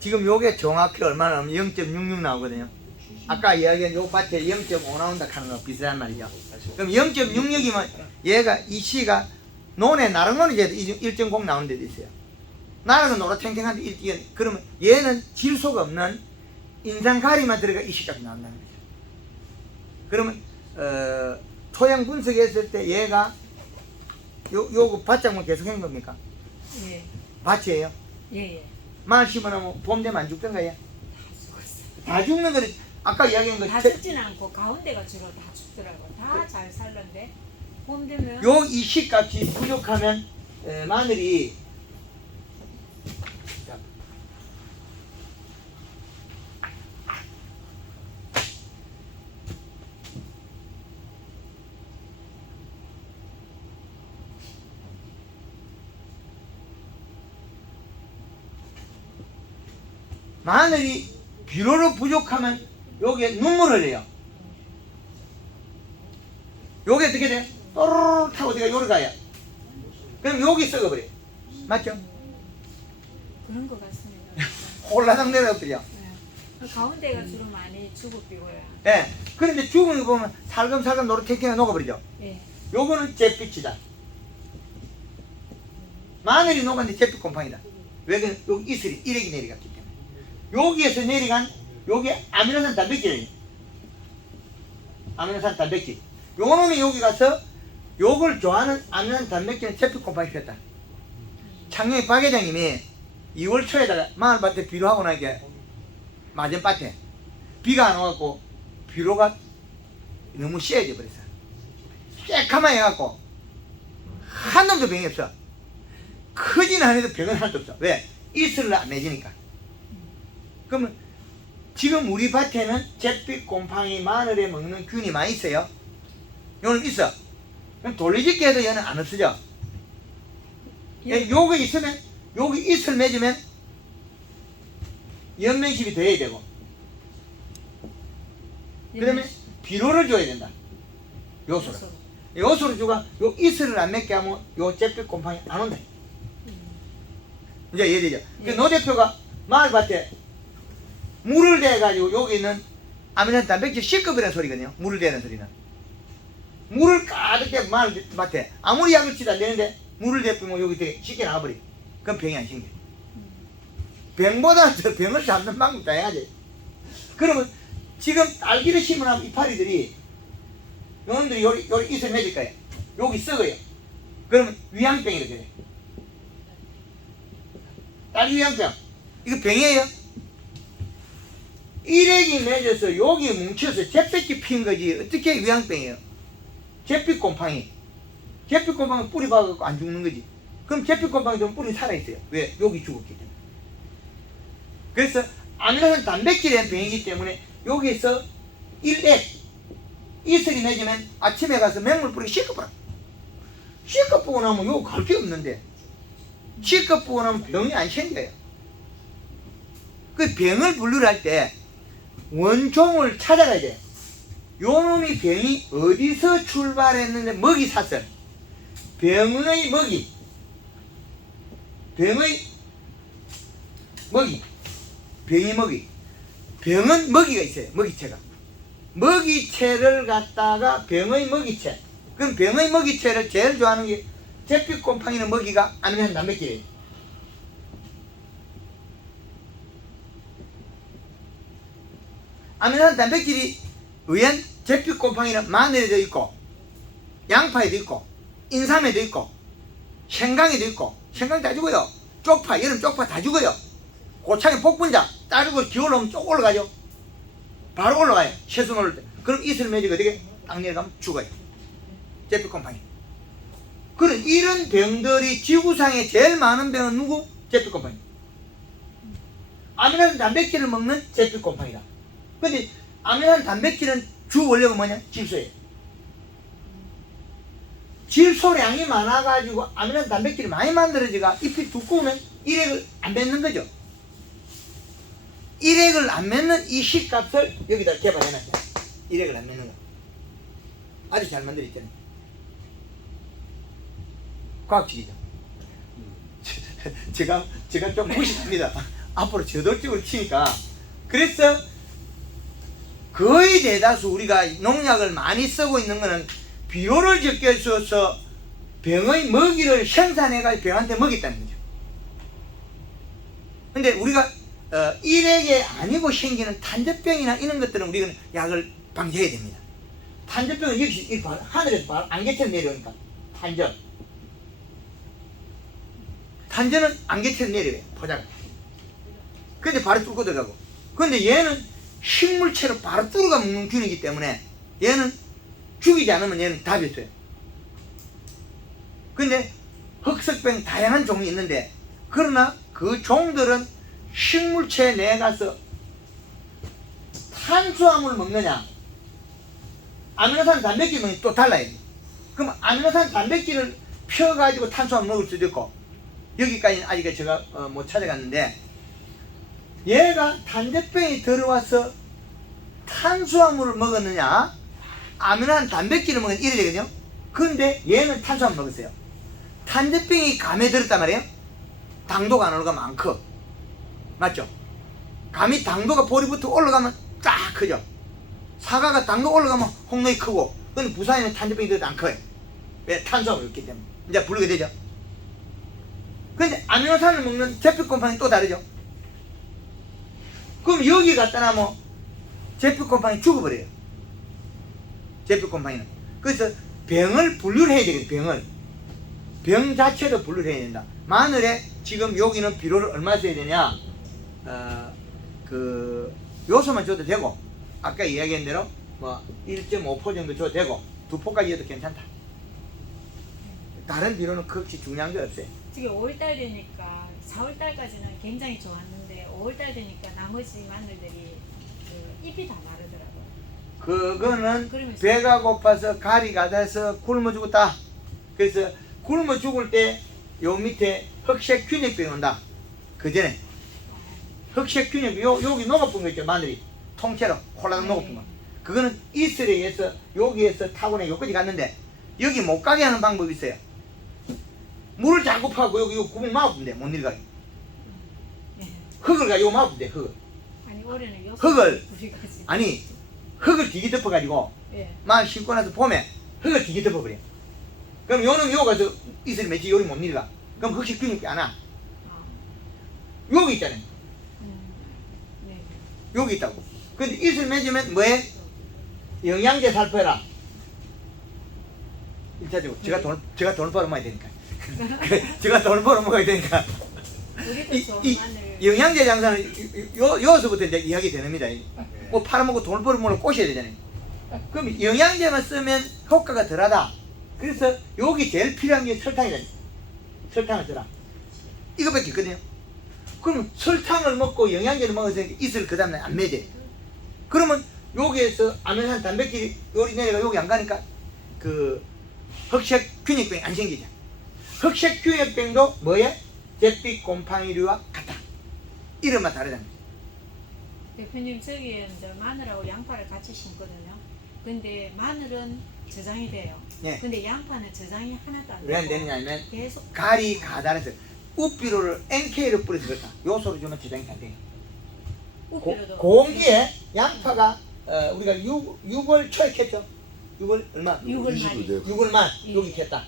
지금 요게 정확히 얼마나 나오면 0.66 나오거든요. 아까 이야기한 요 밭에 0.5 나온다 하는 거 비슷한 말이죠. 그럼 0.66이면 얘가 이 시가 논에 나랑논이 이제 1.0 나오는 데도 있어요. 나랑은 노릇탱탱한데 1.1. 그러면 얘는 질소가 없는 인산가리만 들어가 이 시까지 나온다는 거죠. 그러면 토양 분석했을 때 얘가 요거 밭작물 계속 한 겁니까? 예, 밭이에요. 예, 예. 마늘 심어놓으면 봄 되면 안 죽던가요? 다 죽었어요. 다 죽는 거를 아까 이야기한 거 다 죽진 않고 가운데가 주로 다 죽더라고. 다 잘 살던데 봄 되면 요 이식값이 부족하면 마늘이 마늘이 비료로 부족하면 요게 눈물을 내요. 요게 어떻게 돼? 또르르 타고 어디가 요리 가요. 그럼 여기 썩어버려. 맞죠? 그런 것 같습니다. 홀라당 내려엎드려. 네. 그 가운데가 주로 많이 죽어비고요. 예. 그런데 죽은 거 보면 살금살금 노릇탱탱하게 녹아버리죠. 예, 요거는 잿빛이다. 마늘이 녹았는데 잿빛 곰팡이다. 왜 그래? 여기 이슬이 일액이 내려갔기 때문에. 여기에서 내려간 요게 아미노산 단백질이에요. 아미노산 단백질. 요놈이 여기 가서 요걸 좋아하는 아미노산 단백질은 잿빛 곰팡이 피웠다. 작년에 박 회장님이 2월 초에다가 마늘밭에 비료하고 나니까 맞은밭에 비가 안 와갖고 비료가 너무 쎄해져 버렸어. 새까만 해갖고 한 놈도 병이 없어. 크지는 않아도 병은 하나도 없어. 왜? 이슬을 안 내주니까. 그러면 지금 우리 밭에는 잿빛 곰팡이 마늘에 먹는 균이 많이 있어요. 요는 있어. 그럼 돌리집게 해도 얘는 안 없어져. 요게 있으면, 여기 이슬 맺으면 연면십이 돼야 되고, 그러면 비료를 줘야 된다. 요소를. 요소를 주가 요 이슬을 안 맺게 하면 요 잿빛 곰팡이 안 온다. 이제 이해되죠? 예. 노 대표가 마을밭에 물을 대가지고 여기 있는 아미노산 단백질 C급이라는 소리거든요. 물을 대는 소리는. 물을 가득 대 마을밭에 아무리 약을 치도 안 되는데 물을 대면 여기 되게 쉽게 나와버려. 그럼 병이 안 생겨. 병보다 더 병을 잡는 방법 다양하지. 그러면 지금 딸기를 심으면 이파리들이 요놈들이 요리 이슬 맺을 거예요. 여기 썩어요. 그러면 위양병이 이렇게 돼. 딸기 위양병. 이거 병이에요. 일액이 맺어서 여기 뭉쳐서 잿빛이 핀 거지. 어떻게 위양병이에요? 잿빛 곰팡이. 잿빛 곰팡이 뿌리 박아갖고 안 죽는 거지. 그럼 잿빛 곰팡이 좀 뿌리 살아있어요. 왜? 여기 죽었기 때문에. 그래서 아미노산 단백질의 병이기 때문에 여기서 일액 이슬이 맺으면 아침에 가서 맹물 뿌리고 실컷 뿌려. 실컷 뿌고 나면 요거 갈 게 없는데 실컷 뿌고 나면 병이 안 생겨요. 그 병을 분류할 때 원종을 찾아가야 돼. 요 놈이 병이 어디서 출발했는데 먹이 사슬. 병의 먹이. 병의 먹이. 병이 먹이. 병은 먹이가 있어요. 먹이체가. 먹이체를 갖다가 병의 먹이체. 그럼 병의 먹이체를 제일 좋아하는 게 잿빛 곰팡이는 먹이가 아미노산 단백질이에요. 아미노산 단백질이 의한 잿빛 곰팡이는 마늘에도 있고 양파에도 있고 인삼에도 있고 생강에도 있고 생강 다 죽어요. 쪽파 여름 쪽파 다 죽어요. 고창에 복분자 따르고 기울 오면 쭉 올라가죠. 바로 올라가요. 새순 오를 때. 그럼 이슬 맺이가 되게 딱 내려가면 죽어요. 잿빛 곰팡이. 그런 이런 병들이 지구상에 제일 많은 병은 누구? 잿빛 곰팡이. 아미노산 단백질을 먹는 잿빛 곰팡이다. 근데 아미노산 단백질은 주 원료가 뭐냐? 질소예요. 질소량이 많아가지고 아미노산 단백질이 많이 만들어지가 잎이 두꺼우면 일액을 안 맺는 거죠. 일액을 안 맺는 이 식값을 여기다 개발해놨어요. 일액을 안 맺는 거. 아주 잘 만들어있잖아요. 과학적이죠. 제가 좀 무식합니다. 앞으로 저돌적으로 치니까. 그래서 거의 대다수 우리가 농약을 많이 쓰고 있는 거는 비료를 적게 써서 병의 먹이를 생산해가지고 병한테 먹였다는 거죠. 근데 우리가 일액이 아니고 생기는 탄저병이나 이런 것들은 우리는 약을 방지해야 됩니다. 탄저병은 역시 하늘에서 바로 안개처럼 내려오니까 탄저. 탄저는 안개처럼 내려요. 포자가. 근데 바로 뚫고 들어가고. 근데 얘는 식물체로 바로 뚫어가 먹는 균이기 때문에 얘는 죽이지 않으면 얘는 답이 없어요. 근데 흑석병 다양한 종이 있는데 그러나 그 종들은 식물체 내에 가서 탄수화물을 먹느냐 아미노산 단백질 먹으면 또 달라요. 그럼 아미노산 단백질을 펴가지고 탄수화물 먹을 수도 있고 여기까지는 아직 제가 못 찾아갔는데 얘가 탄저병이 들어와서 탄수화물을 먹었느냐 아미노산 단백질을 먹은 이래 되거든요. 근데 얘는 탄수화물 먹었어요. 탄저병이 감에 들었단 말이에요. 당도가 안 올라가면 안 커. 맞죠? 감이 당도가 보리부터 올라가면 쫙 크죠. 사과가 당도 올라가면 홍록이 크고 근데 부산에는 탄저병이 들어도 안 커요. 왜? 탄수화물이 없기 때문에. 이제 분류가 되죠. 근데 아미노산을 먹는 잿빛 곰팡이는 또 다르죠. 그럼 여기 갖다 놔면 잿빛 곰팡이 죽어버려요. 잿빛 곰팡이는. 그래서 병을 분류를 해야 되거든요. 병 자체도 분류를 해야 된다. 마늘에 지금 여기는 비료를 얼마 써야 되냐? 그 요소만 줘도 되고 아까 이야기한 대로 뭐 1.5% 정도 줘도 되고 2포까지 줘도 괜찮다. 다른 비료는 그렇게 중요한 게 없어요. 지금 5월달 되니까 4월달까지는 굉장히 좋았는데 5월달 되니까 나머지 마늘들이 그 잎이 다 마르더라고요. 그거는 그러면서 배가 고파서 가리가 돼서 굶어 죽었다. 그래서 굶어 죽을 때 요 밑에 흑색균핵병이 온다. 그 전에 흑색균핵병 여기 녹아쁜 거 있죠. 마늘이 통째로 홀라당 녹아쁜 거. 그거는 이슬에 의해서 여기에서 타고내 여기까지 갔는데 여기 못 가게 하는 방법이 있어요. 물을 자꾸 파고 여기 구멍 막아보면 돼. 못 내려가게. 예. 흙을 가지고 막아보면 돼. 흙을. 아니 올해는 여섯 흙을 우리가 지금- 아니 흙을 뒤기 덮어가지고 예. 막 심고 나서 봄에 흙을 뒤기 덮어버려. 그럼 요놈 요 가서 이슬 맺지 요리 못 내려가. 그럼 흑색균이 안 와. 아, 여기 있잖아요. 네. 여기 있다고. 근데 이슬 맺으면 뭐해? 영양제 살펴라. 일차적으로 제가 돈을 벌어먹어야 되니까. 제가 돈을 벌어먹어야 되니까. 우리도 이 좋은 마늘 영양제 장사는 여기서부터 이제 이야기 되는니다. 뭐 팔아먹고 돈을 벌어먹으러 꼬셔야 되잖아요. 그럼 영양제만 쓰면 효과가 덜하다. 그래서 여기 제일 필요한 게 설탕이다. 설탕을 써라. 이거밖에 없거든요. 그러면 설탕을 먹고 영양제를 먹었으니까 이슬 그 다음날 안 맺어요. 그러면 여기에서 아면산 단백질이 요리 내려가 여기 안 가니까 그 흑색균핵병이 안 생기죠. 흑색균핵병도 뭐예? 잿빛 곰팡이류와 같다. 이름만 다르다는 거죠. 대표님 저기에 이제 마늘하고 양파를 같이 심거든요. 근데 마늘은 저장이 돼요. 네. 근데 양파는 저장이 하나도 안 왜 안 되고 되느냐면 계속 가리 가다해서 우비로를 NK를 뿌려서 그렇다. 요소를 주면 저장이 안 돼요. 우피로도 공기에 양파가 우리가 6월 초에 캤죠. 6월 얼마? 6월 말이 6월 말 예. 여기 캤다.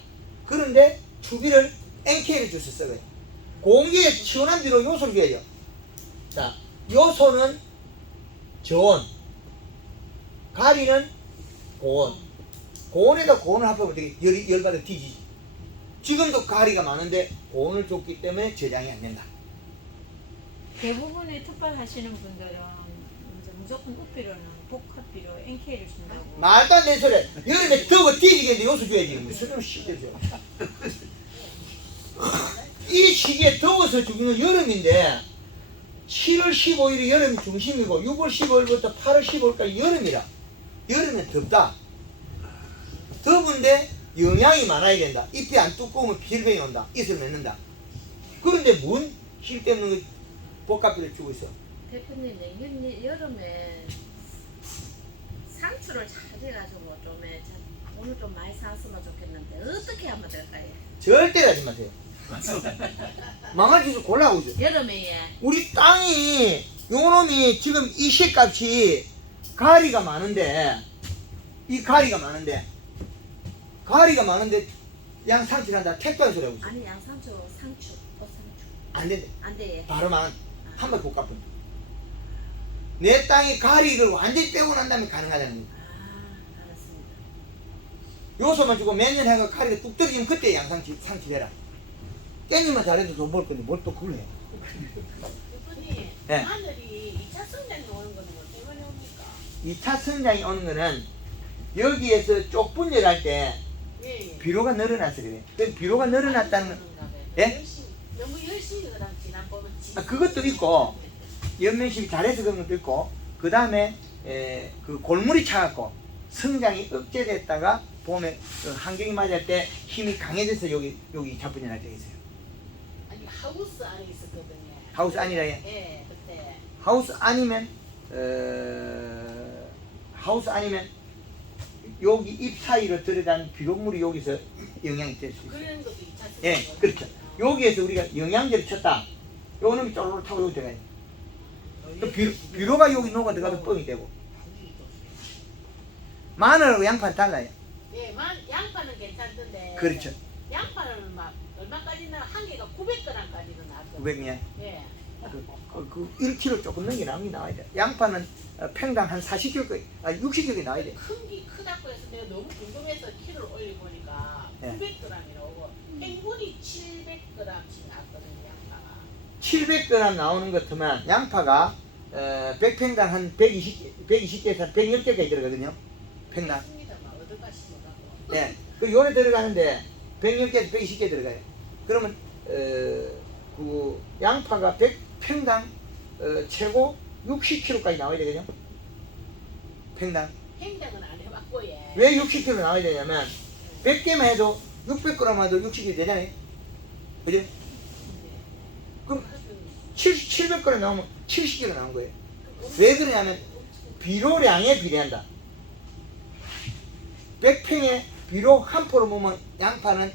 그런데 추비를 NK를 줘서 써요. 공기에 시원한 뒤로 요소를 줘야죠. 자, 요소는 저온, 가리는 고온. 고온에다 고온을 합하면 되게 열받아 뒤지지. 지금도 가리가 많은데 고온을 줬기 때문에 저장이 안 된다. 대부분의 텃밭 하시는 분들은 이제 무조건 우피로는 복합비로 NK를 준다고. 말도 안 되는 소리. 여름에 더워 뒤지겠는데 요소 줘야지. 무슨 놈 시켜줘. 이 시기에 더워서 죽는 여름인데 7월 15일이 여름 중심이고 6월 15일부터 8월 15일까지 여름이라. 여름엔 덥다. 더운데 영양이 많아야 된다. 잎이 안 두꺼우면 빌병이 온다. 이슬 맺는다. 그런데 뭔 쓸데없는 복합비를 주고 있어. 대표님 내년 여름에 상추를 잘해가지고 오늘 좀 많이 샀으면 좋겠는데 어떻게 하면 될까요? 절대 가지 마세요. 망가지서 골라오고 있어. 여름에 예. 우리 땅이 요놈이 지금 이 시값이 가리가 많은데 이 가리가 많은데 양상치를 한다. 택도 안 소리 하고 있어. 아니 양상추 상추 꽃상추 안 된대. 안돼 예. 바로만 한번 못 갚은. 내 땅이 가리를 완전히 빼고 난 다음에 가능하다는 거야. 아 알았습니다. 요소만 주고 몇 년 해가 가리가 뚝 떨어지면 그때 양상치 해라. 깻잎만 잘해도 돈 벌 건데 뭘 또 그걸 해. 대표님, 네. 마늘이 2차 성장이 오는 거는 뭐 때문에 옵니까? 2차 성장이 오는 거는 여기에서 쪽 분열할 때 예, 예. 비료가 늘어나서 그래. 그 비료가 늘어났다는 건 예? 너무 열심히 그다음 지난번은 그것도 있고 연면심이 잘해서 그런 것도 있고 그 다음에 그 골물이 차갖고 성장이 억제됐다가 봄에 그 환경이 맞을 때 힘이 강해져서 여기 자분이 날 때가 있어요. 아니 하우스 안에 있었거든요. 하우스 안이라 해. 예, 그때. 하우스 아니면 여기 잎 사이로 들어간 비료물이 여기서 영향이 될 수 있어요. 그런 것도 2차 성장. 예, 그렇죠. 여기에서 우리가 영양제를 쳤다. 요 놈이 쪼르르 타고 여기 들어가요. 그 비료가 여기 녹아 들어가도 뻥이 되고. 마늘하고 양파는 달라요. 예, 양파는 괜찮던데. 그렇죠. 양파는 막 얼마까지는 한 개가 900g까지는 나왔거든요. 900년. 예. 그 1kg 조금 넘게 나와야 돼. 양파는 평당 한 40kg, 60kg 나와야 돼. 크다고 해서 내가 너무 궁금해서 키로를 올려보니까 예. 900g 이라고 행분이 700g씩 나왔거든요, 양파가. 700g 나오는 것 같으면 양파가 100평당 한 120개에서 110개까지 들어가거든요. 평당. 맞습니다만 어디가 심어가고. 네. 그 요래 들어가는데 110개에서 120개 들어가요. 그러면 그 양파가 100평당 최고 60kg까지 나와야 되거든요. 평당. 생각은 안 해봤고 예. 왜 60kg 나와야 되냐면 100개만 해도 600g 해도 60kg 되잖아요. 그죠? 그럼 700g 나오면 70kg 나온 거예요. 왜 그러냐면 비료량에 비례한다. 100평에 비료 한 포로 모으면 양파는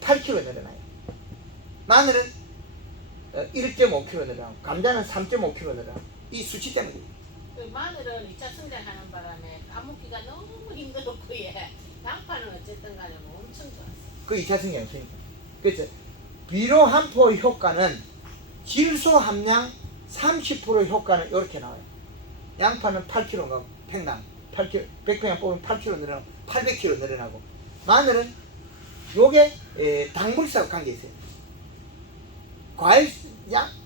8kg 늘어나요. 마늘은 1.5kg 늘어나고 감자는 3.5kg 늘어나고 이 수치 때문에 그 마늘은 2차 성장하는 바람에 따먹기가 너무 힘들었고 예. 양파는 어쨌든 간에 뭐 엄청 좋았어. 그 2차 성장이 없으니까. 그래서 비료 한 포 효과는 질소 함량 30% 효과는 이렇게 나와요. 양파는 8kg 평당 8kg 100평에 뽑으면 8kg 늘어나고 800kg 늘어나고 마늘은 요게 당불사하고 관계 있어요.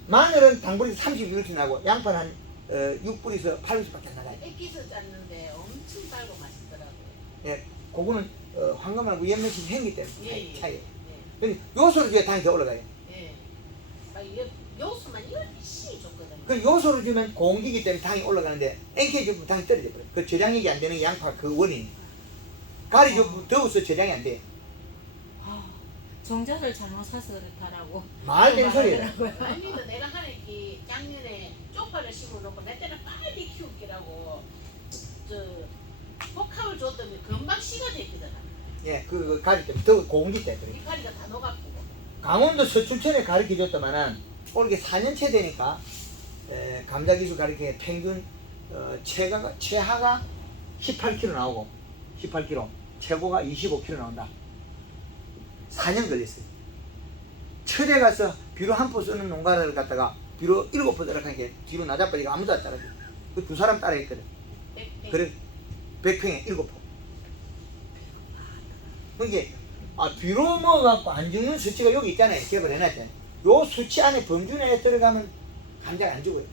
마늘은 당불이 30 나고 양파는 한 6불에서 8불밖에 안 나가요. 액기스 짰는데 엄청 달고 맛있더라고요. 예, 그거는 황금하고 연면식 행기 때문에 예, 예. 차이예요. 예. 근데 요소를 줘야 당이 더 올라가요. 예. 아, 이게 요수만 열심히 줬거든요. 그 요소를 주면 공기이기 때문에 당이 올라가는데 NK 주면 당이 떨어져 버려요. 그 저장력이 안 되는 게 양파 그 원인. 가리 주면 더워서 저장이 안 돼요. 종자를 잘못 사서 그렇다라고 말된 소리예요. 말하더라고요. 아니도 내가 하니까 작년에 쪽파를 심어놓고 내 때는 빨리 키울게라고 복합을 줬더니 금방 씨가 됐거든. 예, 그 가리 때문에 더 공기 때문에. 이 가리가 다 녹아쁘고. 강원도 서춘천에 가르쳐줬더만은 올게 4년째 되니까 감자기술 가르쳐 평균 최하가 18kg 나오고 18kg 최고가 25kg 나온다. 4년 걸렸어요. 철에 가서 비료 한 포 쓰는 농가를 갖다가 비료 7포 들어가니까 뒤로 나자빠지가 아무도 안 따라줘. 그 두 사람 따라했거든. 그래 100평에 7포. 그게 비료 먹어갖고 안 죽는 수치가 여기 있잖아요. 기억을 해놨잖아요. 요 수치 안에 범주 내에 들어가면 감자가 안 죽어요.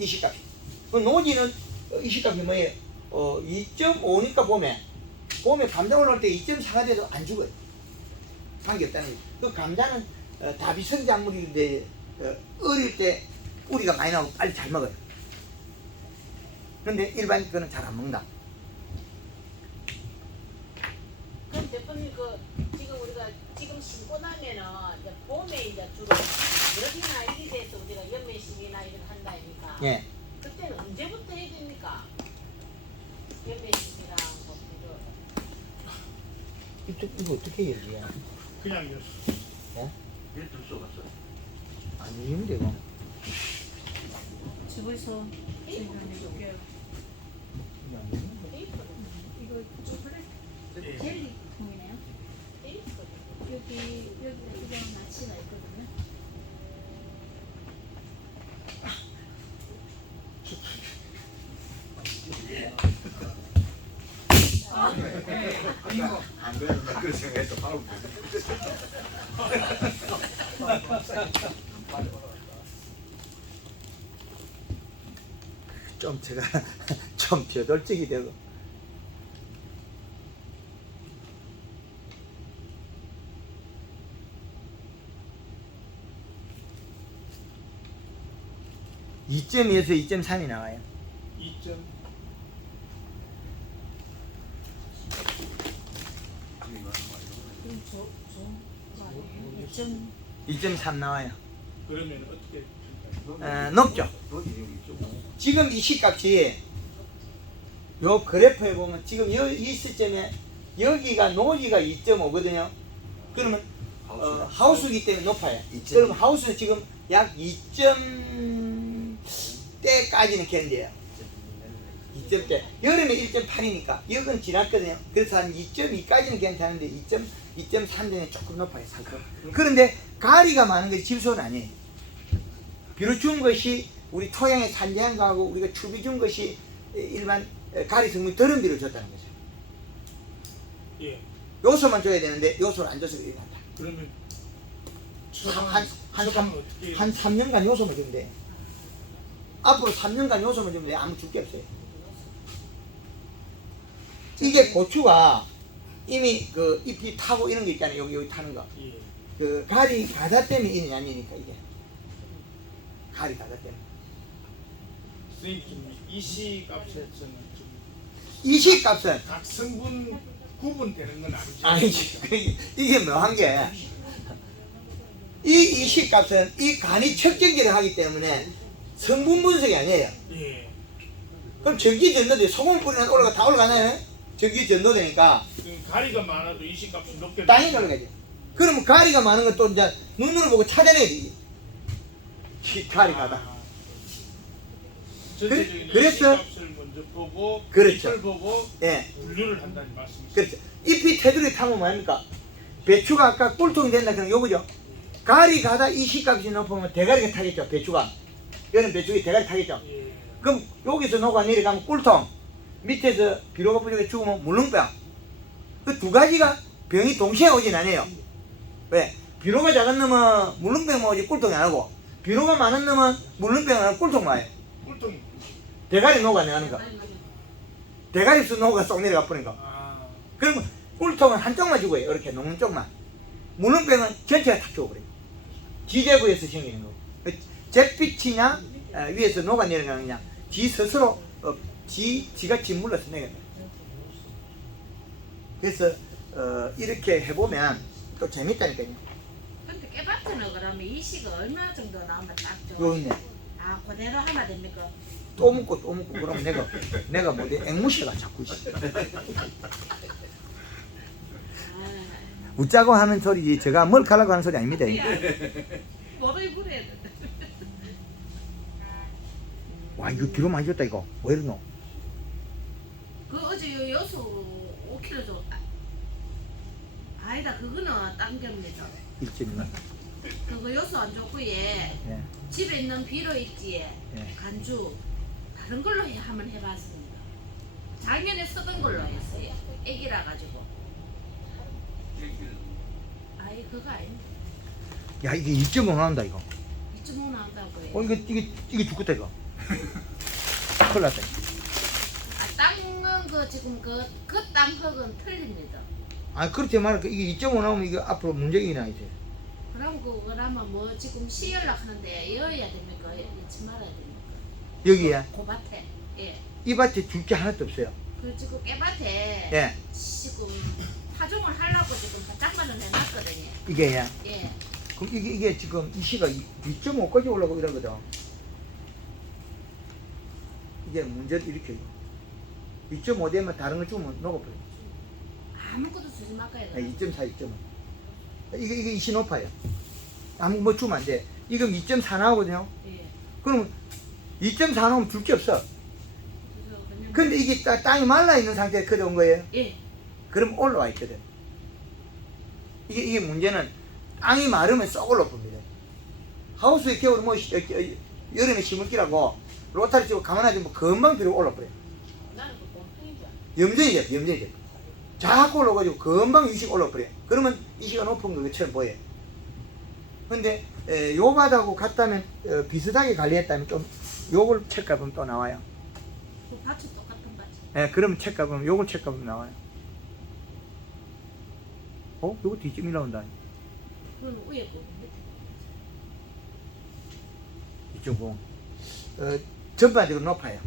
이식값이. 그 노지는 이식값이 뭐예요? 2.5니까 봄에 감자 올라올 때 2.4가 돼도 안 죽어요. 관계없다는 거죠. 그 감자는 다비성작물인데 어릴 때 뿌리가 많이 나오고 빨리 잘 먹어요. 그런데 일반 거는 잘 안 먹는다. 그럼 대표님 지금 우리가 지금 심고 나면은 이제 봄에 이제 주로 여기나 이리 돼서 우리가 연매식이나 이런 한다 아닙니까? 예. 그때는 언제부터 해야 됩니까? 연매식이랑 뭐 필요. 이거 어떻게 얘기해? 그냥 였어. 예? 일들 쏘갔어. 아니면 되고. 집에서 해볼게요. 이거 초콜릿 예. 젤리 통이네요. 여기 그냥 나치가 있거든요. 안 그래도 그 생각해서 바로 좀 제가 좀 저돌적이 되고. (2.2에서 2.3이) 나와요. 2점. 그럼 좋은 거 아니에요? 2.3 나와요. 그러면 어떻게 될까요? 높죠. 지금 이 시값이 요 그래프에 보면 지금 이 시점에 여기가 노지가 2.5거든요. 그러면 하우스이기 때문에 높아요. 그럼 하우스는 지금 약 2.대까지는 견뎌요. 2.대. 여름에 1.8이니까 여기는 지났거든요. 그래서 한 2.2까지는 괜찮은데 2.3 되면 조금 높아요. 살짝. 그런데 가리가 많은 것이 질소는 아니에요. 비료 준 것이 우리 토양의 산재한 거하고 우리가 추비 준 것이 일반 가리 성분이 덜은 비료 줬다는 거죠. 예. 요소만 줘야 되는데 요소를 안 줘서 그런다. 그러면 한 어떻게 3년간 요소만 주면 돼. 앞으로 3년간 요소만 주면 돼. 아무 줄 게 없어요. 이게 고추가 이미 그 잎이 타고 이런 거 있잖아요. 여기 타는 거. 예. 그 가리 가다 때문에 있는 양이니까 이게. 가리 가다 때문에. 선생님 지금 이 시값에서는 지금 이 시값은 각 성분 구분되는 건 아니지. 아니지. 이게 묘한 게, 이 시값은 이 간이 척전기를 하기 때문에 성분 분석이 아니에요. 예. 그럼 전기 전도돼. 소금을 뿌리면 올라가, 다 올라가나요? 전기 전도되니까 가리가 많아도 이식값이 높게 당연히 올라가지. 그러면 가리가 많은 건 또 이제 눈으로 보고 찾아내야 되지. 이 가리가다. 전체적인 그래서- 이식값을 먼저 보고 그렇죠. 잎을 보고 예. 분류를 한다는 말씀이시죠. 그렇죠. 잎이 테두리 타면 뭐합니까? 배추가 아까 꿀통이 된다 그런 요거죠. 가리 가다 이 시값이 높으면 대가리가 타겠죠. 배추가. 이거는 배추가 대가리 타겠죠. 예. 그럼 여기서 녹아 내려가면 꿀통, 밑에서 비료가 부족해 죽으면 물렁병. 그 두 가지가 병이 동시에 오진 않아요. 왜? 비료가 작은 놈은 물렁병만 오지 꿀통이 안 오고, 비료가 많은 놈은 물렁병 안 오고 꿀통만 와요. 꿀통이 대가리 녹아 내가는 거. 대가리에서 녹아 쏙 내려가 버린 거. 아 그러면 꿀통은 한쪽만 죽어요. 이렇게 녹는 쪽만. 물렁병은 전체가 다 죽어버려요. 지대부에서 생기는 거. 잿빛이냐 위에서 녹아 내려가느냐, 지 스스로 지가 짓물러서 내려가요. 그래서 이렇게 해보면 또 재밌다니까요. 근데 깨박스는 그러면 이 시가 얼마 정도 나오면 딱 요 좋아? 있네. 아 그대로 하면 됩니까? 또 먹고 또 먹고 그러면 내가 뭐지 앵무새가 자꾸 있어. 아, 웃자고 하는 소리지 제가 뭘 가라고 하는 소리 아닙니다. 뭐를 그래야 돼? 와 이거 비료 많이 줬다 이거. 왜 이러노? 그 어제 요 여수 5kg 줬다. 아니다 그거는 딴 겁니다. 1.2. 그거 여수 안 좋고 얘 예. 집에 있는 비료 있지 예. 간주 다른 걸로 한번 해봤습니다. 작년에 쓰던 걸로 했어요. 애기라 가지고. 아이 그거 아닌데. 야 이게 2.5 나온다 이거. 2.5 나온다고요. 이게 죽겠다 이거. 큰일 났다. 아 땅은 그 지금 그 땅 흙은 틀립니다. 아 그렇지 말고 이게 2.5 나오면 이거 앞으로 문제가 있나 이제. 그러면 뭐 지금 시 연락하는데 여야 됩니까? 잊지 말아야 됩니까? 여기에 그 밭에. 예. 이 밭에 줄 게 하나도 없어요. 그 지금 깨밭에 예. 지금 파종을 하려고 지금 바짝만을 해놨거든요. 이게 예. 예. 그럼 이게 지금 이 시가 2.5까지 올라가고 이러거든. 이게 문제를 일으켜요. 2.5 되면 다른 거 주면 녹아버려. 아무것도 주지 말까요? 2.4, 2.5. 이게 이시 높아요. 아무 뭐 주면 안 돼. 이건 2.4 나오거든요. 예. 그러면 2.4 나오면 줄 게 없어. 그래서 그냥 근데 이게 땅이 말라 있는 상태에 커져온 거예요. 예. 그럼 올라와 있거든. 이게 문제는 땅이 마르면 썩 올라옵니다. 하우스에 겨울에 뭐 여름에 심을 끼라고 로타리 치고 가만하지 뭐 금방 비로 올라버려. 나는 그 곰팡이죠. 염전이죠. 자꾸 올라가지고 금방 유식 올라버려. 그러면 이시가 높은 것처럼 보여. 근데 요 바닥하고 같다면 비슷하게 관리했다면 좀 요걸 책값은 또 나와요. 그 밭이 똑같은 밭이. 예, 그러면 책값은 요걸 책값은 나와요. 요거 뒤집이 나온다. 그건 위에 거 밑에 2.0. 전반적으로 높아요.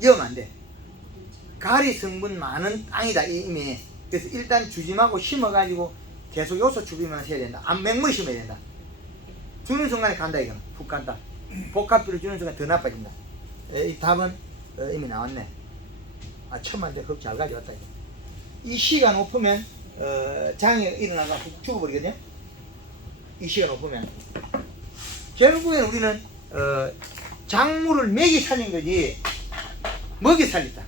이러면 안 돼. 가리 성분 많은 땅이다 이미. 그래서 일단 주심하고 심어가지고 계속 요소 추비만 해야 된다. 안 맹물 심어야 된다. 주는 순간에 간다 이거는. 푹 간다. 복합비를 주는 순간 더 나빠진다. 이 답은 이미 나왔네. 아 천만 대 그거 잘 가져왔다 이거. 이 시가 높으면 장이 일어나가 죽어버리거든요. 이 시가 높으면 결국엔 우리는 작물을 먹이 살린 거지 먹이 살렸다.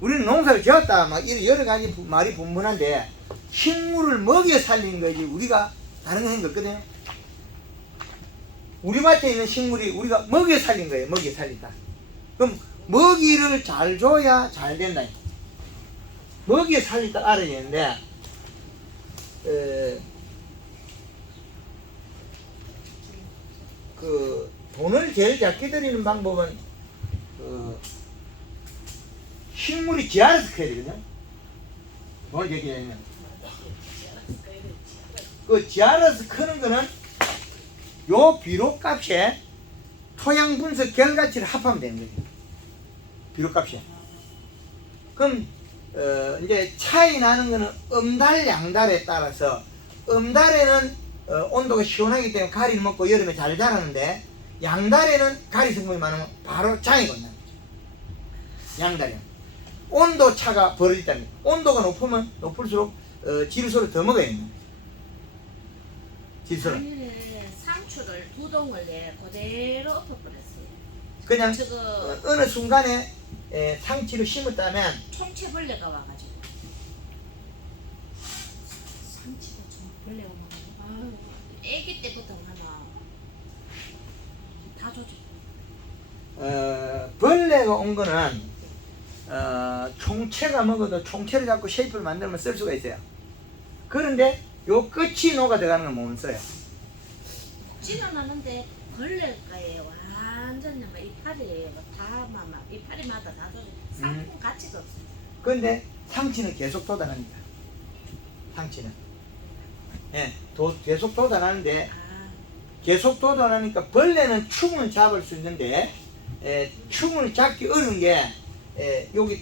우리는 농사를 지었다 막 여러 가지 말이 분분한데 식물을 먹여 살린 거지 우리가 다른 거 한 거 없거든요. 우리 밭에 있는 식물이 우리가 먹여 살린 거예요. 먹여 살린다. 그럼 먹이를 잘 줘야 잘 된다. 먹여 살린다 알아야 되는데 그 돈을 제일 작게 들이는 방법은 식물이 지알아서 커야 되거든요. 돈을 얘기하면 그 지알아서 크는 거는 요 비료 값에 토양 분석 결과치를 합하면 되는 거예요. 비료값이. 그럼 이제 차이 나는 거는 음달 양달에 따라서 음달에는 온도가 시원하기 때문에 가리를 먹고 여름에 잘 자라는데 양달에는 가리 성분이 많으면 바로 장이 건다는 거죠. 양달에는 온도 차가 벌어진다는 거죠. 온도가 높으면 높을수록 질소를 더 먹어야 된다. 질소를 작년에 상추를 2동을 그대로 엎어버렸어요. 그냥 저거 어느 순간에 상치를 심었다면 총체벌레가 와가지고 상치가 좀 벌레가 많아요. 아유, 애기 때부터 하나 다 조지. 벌레가 온 거는 총체가 먹어도 총체를 잡고 쉐이프를 만들면 쓸 수가 있어요. 그런데 요 끝이 녹아 들어가는 건 못 써요. 찌는 않는데 벌레가에 완전히 막 이파리 다막 이파리마다 다 조지. 상품 가치가 없어요. 그런데 상치는 계속 돋아납니다. 상치는 계속 돋아나는데 아, 계속 돋아나니까 벌레는 충을 잡을 수 있는데 충을 잡기 어려운 게 여기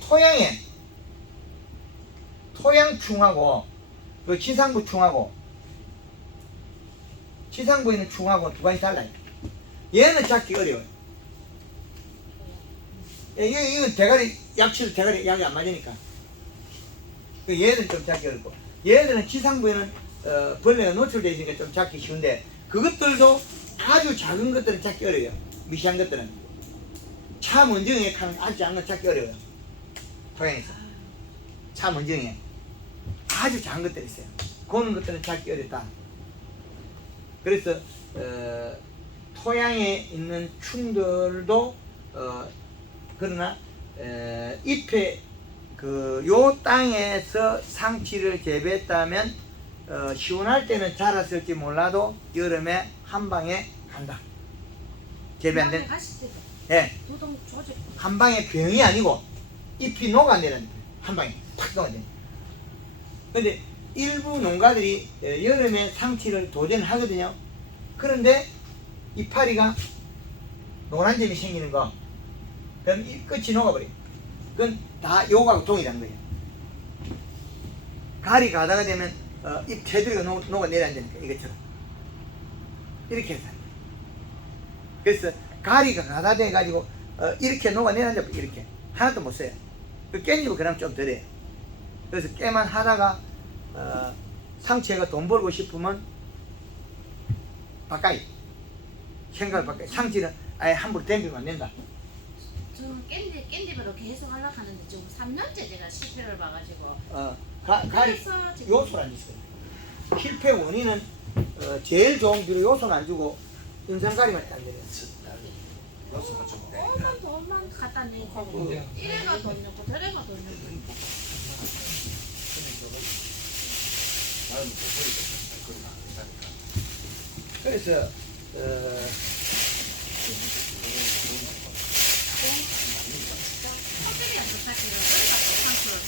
토양충하고 그 지상부 충하고 지상부에 있는 충하고 두 가지 달라요. 얘는 잡기 어려워요. 이건 대가리 약치도 대가리 약이 안 맞으니까 얘는 좀 잡기 어렵고 얘들은 지상부에는 벌레가 노출되어 있으니까 좀 잡기 쉬운데 그것들도 아주 작은 것들은 잡기 어려워요. 미시한 것들은 차 먼지에 가는 아주 작은 건 잡기 어려워요. 토양에서 차 먼지에 아주 작은 것들이 있어요. 그런 것들은 잡기 어렵다. 그래서 토양에 있는 충들도 그러나 잎에 요 땅에서 상치를 재배했다면 시원할 때는 자랐을지 몰라도 여름에 한 방에 간다. 재배 안 된. 가실 때도 예, 2동 조지. 한 방에 병이 아니고 잎이 녹아내는 한 방에 팍 녹아내. 근데 일부 농가들이 여름에 상치를 도전하거든요. 그런데 이파리가 노란 점이 생기는 거, 그럼 이 끝이 녹아버려. 그건 다 요거하고 동일한 거예요. 가리 가다가 되면 잎 테두리가 녹아내려야 되니까 이것처럼 이렇게 해서. 그래서 가리가 가다 돼가지고 이렇게 녹아내려야 돼. 이렇게 하나도 못 써요. 그 깻잎은 그럼 좀 덜해요. 그래서 깨만 하다가 상체가 돈 벌고 싶으면 바꿔요. 생각을 바꿔요. 상치는 아예 함부로 댐비면 안 된다. 저는 깻잎으로 계속 하려고 하는데 지금 3년째 제가 실패를 봐가지고 가리 그래서 지금 요소를 안 줬어요. 실패 원인은 제일 좋은 비료 요소는 안 주고 인상가리만 딱 내려요. 요소가 좀 돈만 갖다 내고 이래가 돈 넣고 저래가 돈 넣고 나는 못 버리겠다. 그러니까. 그래서 껍데기 안 사실은 저희가 또 상추를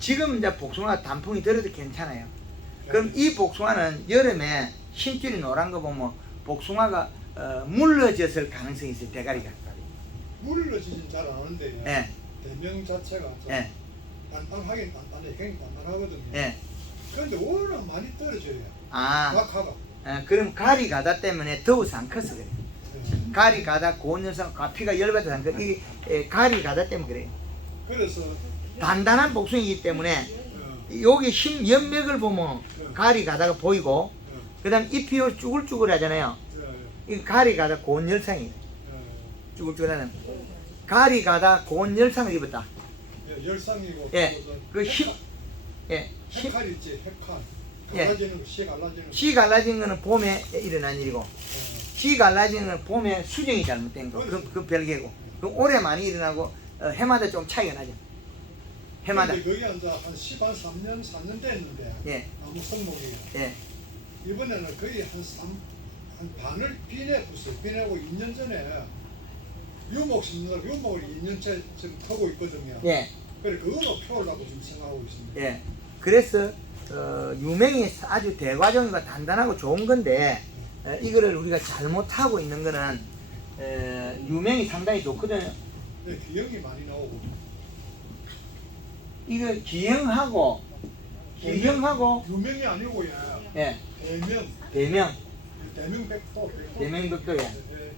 지금 이제 복숭아 단풍이 들어도 괜찮아요. 그럼 이 복숭아는 여름에 심줄이 노란 거 보면 복숭아가 물러졌을 가능성이 있어요. 대가리가. 물러지진 잘 안 하는데 예, 대명 자체가 좀 예, 단단하긴 단단해, 굉장히 단단하거든요. 예. 그런데 워낙 많이 떨어져요. 아, 막하가. 그럼 가리 가다 때문에 더워서 안 컸어 그래. 예. 가리 가다 고온 현상, 가피가 열받아서 안 커. 이게 가리 가다 때문에 그래요. 그래서 단단한 복숭이기 때문에 어, 여기 힘 연맥을 보면 가리 가다가 보이고, 그다음 잎이 요 쭈글쭈글하잖아요. 이 가리 가다 고온 열상이에요. 쭈글쭈글하는 가리 가다 고온 열상을 입었다. 열상이고 예, 그 힘, 예, 힘, 핵칼 있지, 핵칼. 예. 갈라지는 거, 씨 갈라지는 거. 씨 갈라진 거는 봄에 일어난 일이고, 어, 씨 갈라진 거는 봄에 수정이 잘못된 거. 그 별개고. 그 올해 많이 일어나고 해마다 좀 차이가 나죠. 해마다. 근데 그게 이제 한 3년, 4년 됐는데 예, 나무 성목이 예, 이번에는 거의 한 반을 비내었어요. 비내고 2년 전에 유목 심는 유목을 2년째 지금 하고 있거든요. 예, 그래 그거로 표하려고 지금 생각하고 있습니다. 예. 그래서 유명이 아주 대과정이고 단단하고 좋은 건데 이거를 우리가 잘못하고 있는 거는 유명이 상당히 좋거든요. 네, 기억이 많이 나오고. 이거 기형하고 유명이 아니고 예, 대명 대명 대명백도 대명백도예. 네.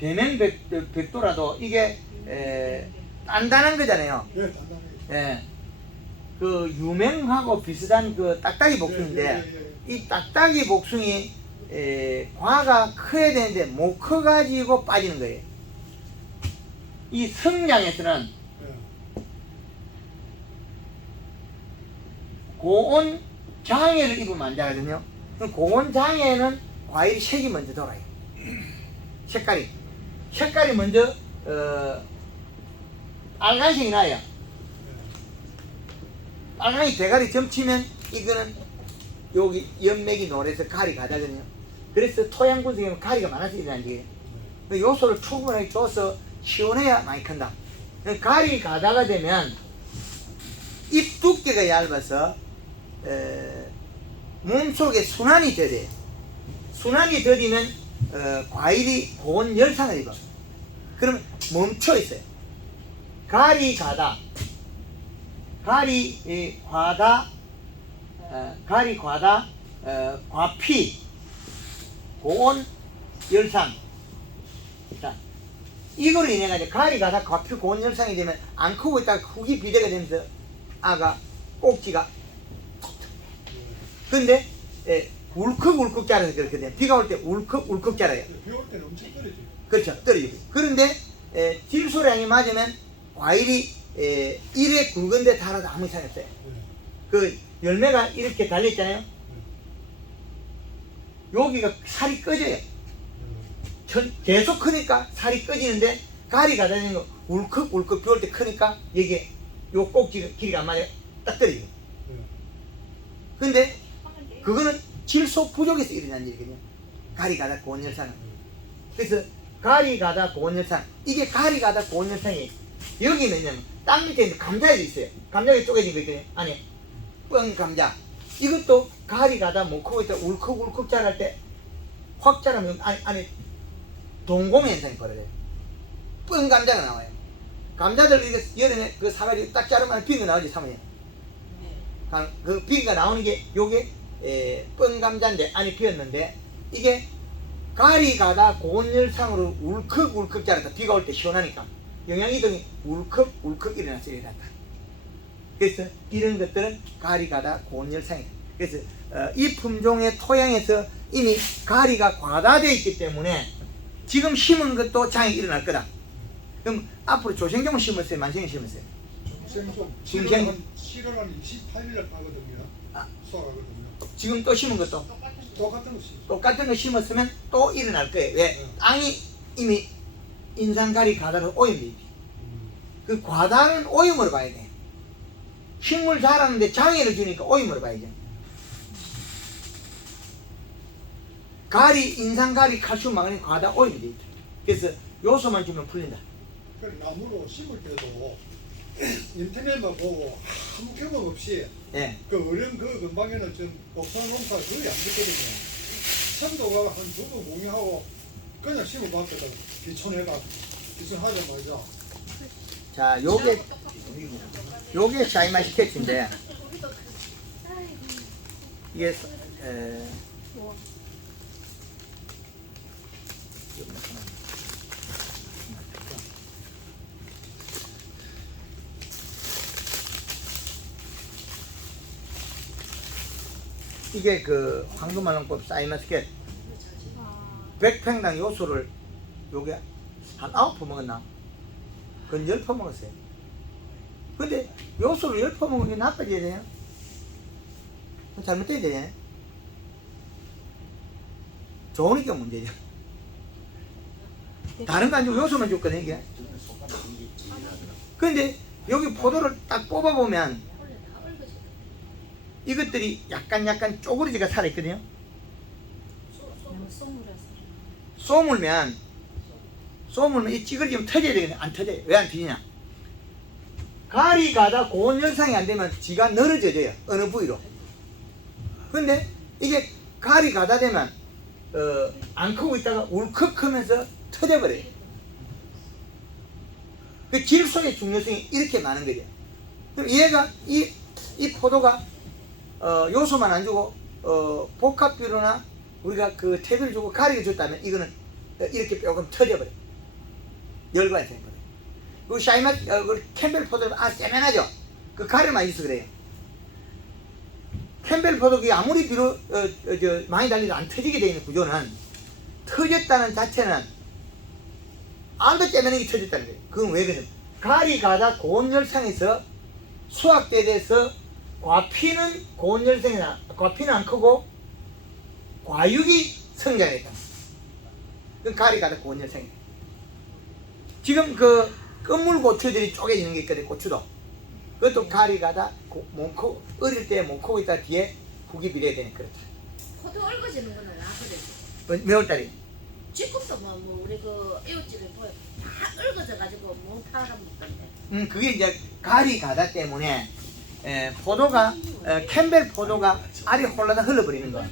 대명백도라도 이게 단단한 거잖아요. 네, 단단하게. 예. 그 유명하고 비슷한 그 딱딱이 복숭인데 예. 이 딱딱이 복숭이 과가 커야 되는데 못 커가지고 빠지는 거예요. 이 성장에서는 예. 고온 장애를 입으면 안 되거든요. 그럼 고온 장애는 과일이 색이 먼저 돌아요. 색깔이 먼저 빨간색이 나요. 빨강이 대가리 점치면 이거는 여기 연맥이 노래서 가리 가다거든요. 그래서 토양 분석에는 가리가 많아서 일어나는 거예요. 요소를 충분하게 줘서 시원해야 많이 큰다. 가리 가다가 되면 잎 두께가 얇아서 몸속에 순환이 더뎌요. 순환이 더디면 과일이 고온 열상을 입어. 그러면 멈춰 있어요. 가리 과다, 과피, 고온, 열상. 자, 이거로 인해 가지고 가리 과다, 과피, 고온, 열상이 되면 안 크고 있다가 흙이 비대가 되면서 아가 꼭지가 근데 울컥울컥 자라서 그렇게 돼요. 비가 올 때 울컥울컥 자라요. 비 올 때는 엄청 떨어지죠. 그렇죠, 떨어지고. 그런데 질소량이 맞으면 과일이 이래 굵은데 달아도 아무 이상이 없어요. 그 열매가 이렇게 달려있잖아요. 여기가 살이 꺼져요. 계속 크니까 살이 꺼지는데 가리가 다니는 거 울컥울컥 비 올 때 크니까 여기에 요 꼭지가 길이가 안 맞아요. 딱 떨어져요. 근데 그거는 질소 부족에서 일어난 일이거든요. 가리가다 고온열상은. 그래서 가리가다 고온열상, 이게 가리가다 고온열상이 여기는 뭐냐면 땅 밑에 있는 감자에도 있어요. 감자가 쪼개진 거 있거든요. 안에 뻥 감자. 이것도 가리가다 못 크고 있다 울컥울컥 자랄 때 확 자라면 안에 동공의 현상이 벌어져요. 뻥 감자가 나와요. 감자들 이게 여름에 그 사과리 딱 자르면 빈 거 나오지 사모님. 그 비가 나오는 게 요게 뻥 감자인데 안에 비었는데 이게 가리 가다 고온열상으로 울컥울컥 자랐다. 비가 올 때 시원하니까 영양이동이 울컥울컥 일어나서 일어났다. 그래서 이런 것들은 가리 가다 고온열상이다. 그래서 이 품종의 토양에서 이미 가리가 과다되어 있기 때문에 지금 심은 것도 장이 일어날 거다. 그럼 앞으로 조생종을 심었어요? 만생을 심었어요? 생좀 지금 7월 한 28일날 가거든요. 아. 수확하거든요. 지금 또 심은 것도 똑같은 거 심어. 똑같은 거 심었으면 또 일어날 거예요. 왜? 땅이 이미 인산가리 과다로 오염되지. 그 과다는 오염으로 봐야 돼. 식물 자라는데 장애를 주니까 오염으로 봐야죠. 가리, 인산가리, 칼슘, 마그네슘 과다 오염이 되죠. 그래서 요소만 주면 풀린다. 그 나무로 심을 때도 인터넷만 보고 아무 경험 없이 예. 그 어려운 그 근방에는 좀 복사 농사 거의 안 됐거든요. 선도가 한 두 번 공유하고 그냥 심어봤거든. 기촌해가 기촌하자마자. 자, 요게 샤이마시 캐치인데 이게 이게 그 황금말랑꽃 사이마스켓 100평당 요소를 요게 한 9포 먹었나? 그건 10포 먹었어요. 근데 요소를 10포 먹은 게 나빠져야 돼요? 잘못돼야 되네. 좋으니까 문제죠. 다른 거 안 주고 요소만 줬거든 이게. 근데 여기 포도를 딱 뽑아보면 이것들이 약간 쪼그러지가 살아있거든요. 너무 쏘물어서. 쏘물면 이 찌그러지면 터져야 되거든요. 안 터져요. 왜 안 터지냐? 가리 가다 고온 열상이 안 되면 지가 늘어져져요. 어느 부위로. 근데 이게 가리 가다 되면 안 크고 있다가 울컥 하면서 터져버려요. 그 질소의 중요성이 이렇게 많은 거죠. 그럼 얘가 이 포도가 요소만 안 주고 복합비료나 우리가 그 퇴비를 주고 가리를 줬다면 이거는 이렇게 조금 터져버려요. 열과에 되거든요. 그 샤이맛 그 캠벨 포도는 세면하죠. 그 가리만 있어 그래요. 캠벨 포도기 아무리 비료 많이 달리도 안 터지게 되어 있는 구조는 터졌다는 자체는 암도 째면이 터졌다는 거예요. 그건 왜 그러냐? 가리 가다 고온 열상에서 수확돼서 과피는 고온 열상이나 과피는 안 크고 과육이 성장했다. 그 가리 가다 고온 열상이에요. 지금 그 끝물 고추들이 쪼개지는 게 있거든. 고추도 그것도 가리 가다 어릴 때 못 크고 있다 뒤에 국이 비례야 되는 그렇다. 포도 얽어지는 거는 나거든. 몇 월달이? 지금도 뭐 우리 그 이웃집에 보여 다 얽어져 가지고 뭐 팔아 먹던데. 그게 이제 가리 가다 때문에 포도가 캠벨 포도가 알이 홀라당 흘러버리는 거야.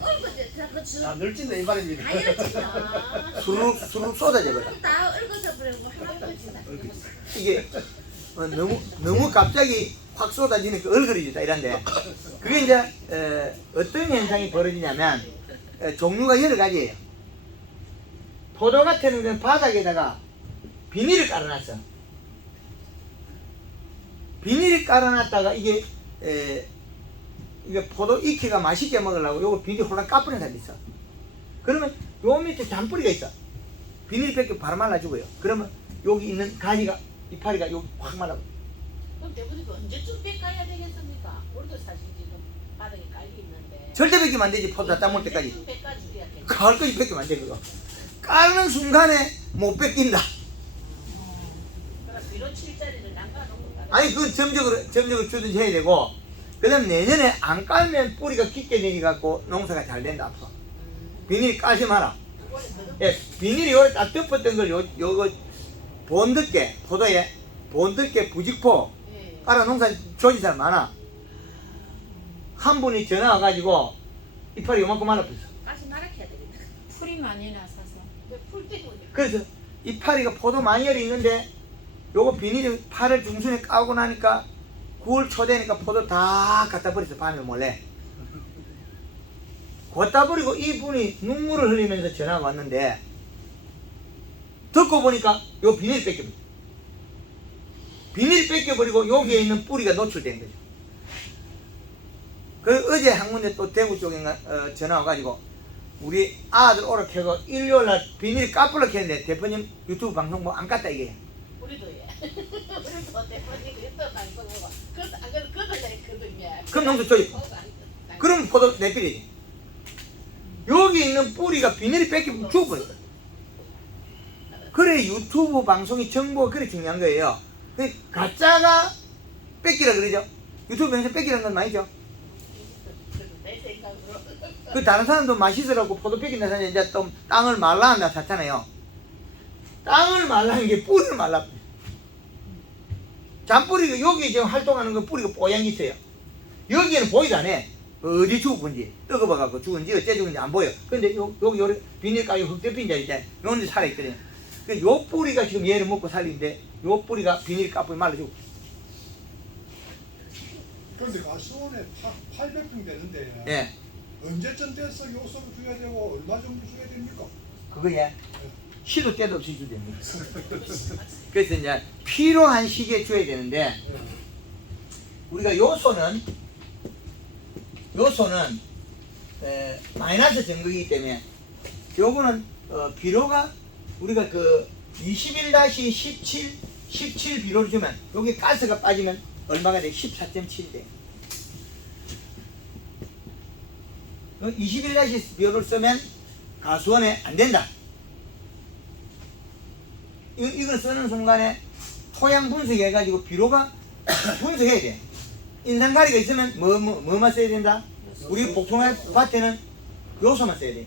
얽어져 다 아, 널찍네 이 말입니다. 다 얽어진다. 수룩 쏟아져 버려. 다 얽어져 버리고 하나 얽어진다. 이게 너무 갑자기 확 쏟아지는 그 얼그러지다 이런데 그게 이제 어떤 현상이 벌어지냐면 종류가 여러 가지예요. 포도 같은 경우는 바닥에다가 비닐을 깔아놨어. 비닐을 깔아놨다가 이게 포도 익히가 맛있게 먹으려고 요거 비닐 홀랑 까뿌리는 사람이 있어. 그러면 요 밑에 잔뿌리가 있어. 비닐 뺏겨 바로 말라주고요. 그러면 여기 있는 가지가 이파리가 여기 확 말라고. 그럼 대부분 언제쯤 뺏가야 되겠습니까? 우리도 사실 지금 바닥에 깔려 있는데. 절대 뺏기면 안 되지. 포도 다 따먹을 때까지. 언제쯤 뺏가주려야 돼. 가을까지 뺏기면 안 돼 그거. 까는 순간에 못 뺏긴다. 그럼 비료 칠 자리를 남겨놓고 가라. 아니 그건 점적으로 주든지 해야 되고 그 다음 내년에 안 깔면 뿌리가 깊게 내려갖고 농사가 잘 된다 앞으로. 비닐이 까지 마라. 예, 비닐이 요래 딱 덮었던 걸 요거 본드게 포도에 본드게 부직포 예. 깔아 농사 조지 사람 많아. 한 분이 전화 와가지고 이파리 요만큼 말아버렸어. 다시 말아켜야 되겠다. 풀이 많이 나서서. 풀 때문에. 그래서 이파리가 포도 많이 열이 있는데 요거 비닐이 8월 중순에 까고 나니까 9월 초 되니까 포도 다 갖다 버렸어. 밤에 몰래 갖다 버리고 이분이 눈물을 흘리면서 전화가 왔는데 듣고 보니까 요 비닐 뺏겨버려. 비닐 뺏겨버리고 여기에 있는 뿌리가 노출된 거죠. 그 어제 한 군데 또 대구 쪽에 전화 와가지고 우리 아들 오라 캐고 일요일날 비닐 까불러 캐는데 대표님 유튜브 방송 뭐 안 깠다 이게. 우리도 예. 우리도 대표님 그랬던 방송 보고 그것도 안 그래도 그것도 했거든요. 그럼 농사 조지. 그럼 포도 내필이지. 여기 있는 뿌리가 비닐이 뺏기면 죽어버려. 그래 유튜브 방송이 정보가 그래 중요한 거예요. 가짜가 뺏기라 그러죠. 유튜브 방송 뺏기라는 건 말이죠. 내 생각으로. 그 다른 사람도 맛있으라고 포도 뺏긴다는 사람이 이제 또 땅을 말라한다 샀잖아요. 땅을 말라는 게 뿌리를 말라. 잔뿌리가 여기 지금 활동하는 건 뿌리가 뽀얀 게 있어요. 여기에는 보이도 안 해. 어디 죽은지 뜨거워갖고 죽은지 어째 죽은지 안 보여. 근데 여기 요래 비닐 까지 흙 덮인 데 있잖아요. 요런데 살아있거든요. 요 뿌리가 지금 얘를 먹고 살리는데 요 뿌리가 비닐 까뿌리 말라주고. 그런데 가수원에 800평 되는데 예. 언제쯤 돼서 요소를 줘야 되고 얼마 정도 줘야 됩니까? 그거에 시도 때도 없이 줘야 됩니다. 그래서 이제 필요한 시기에 줘야 되는데 우리가 요소는 마이너스 증거이기 때문에 요거는 비료가 우리가 그 21-17 비료를 주면 여기 가스가 빠지면 얼마가 돼? 14.7 돼. 21- 비료를 쓰면 가수원에 안 된다. 이걸 쓰는 순간에 토양 분석해가지고 비료가 분석해야 돼. 인산가리가 있으면 뭐만 써야 된다? 우리 복숭아 밭에는 요소만 써야 돼.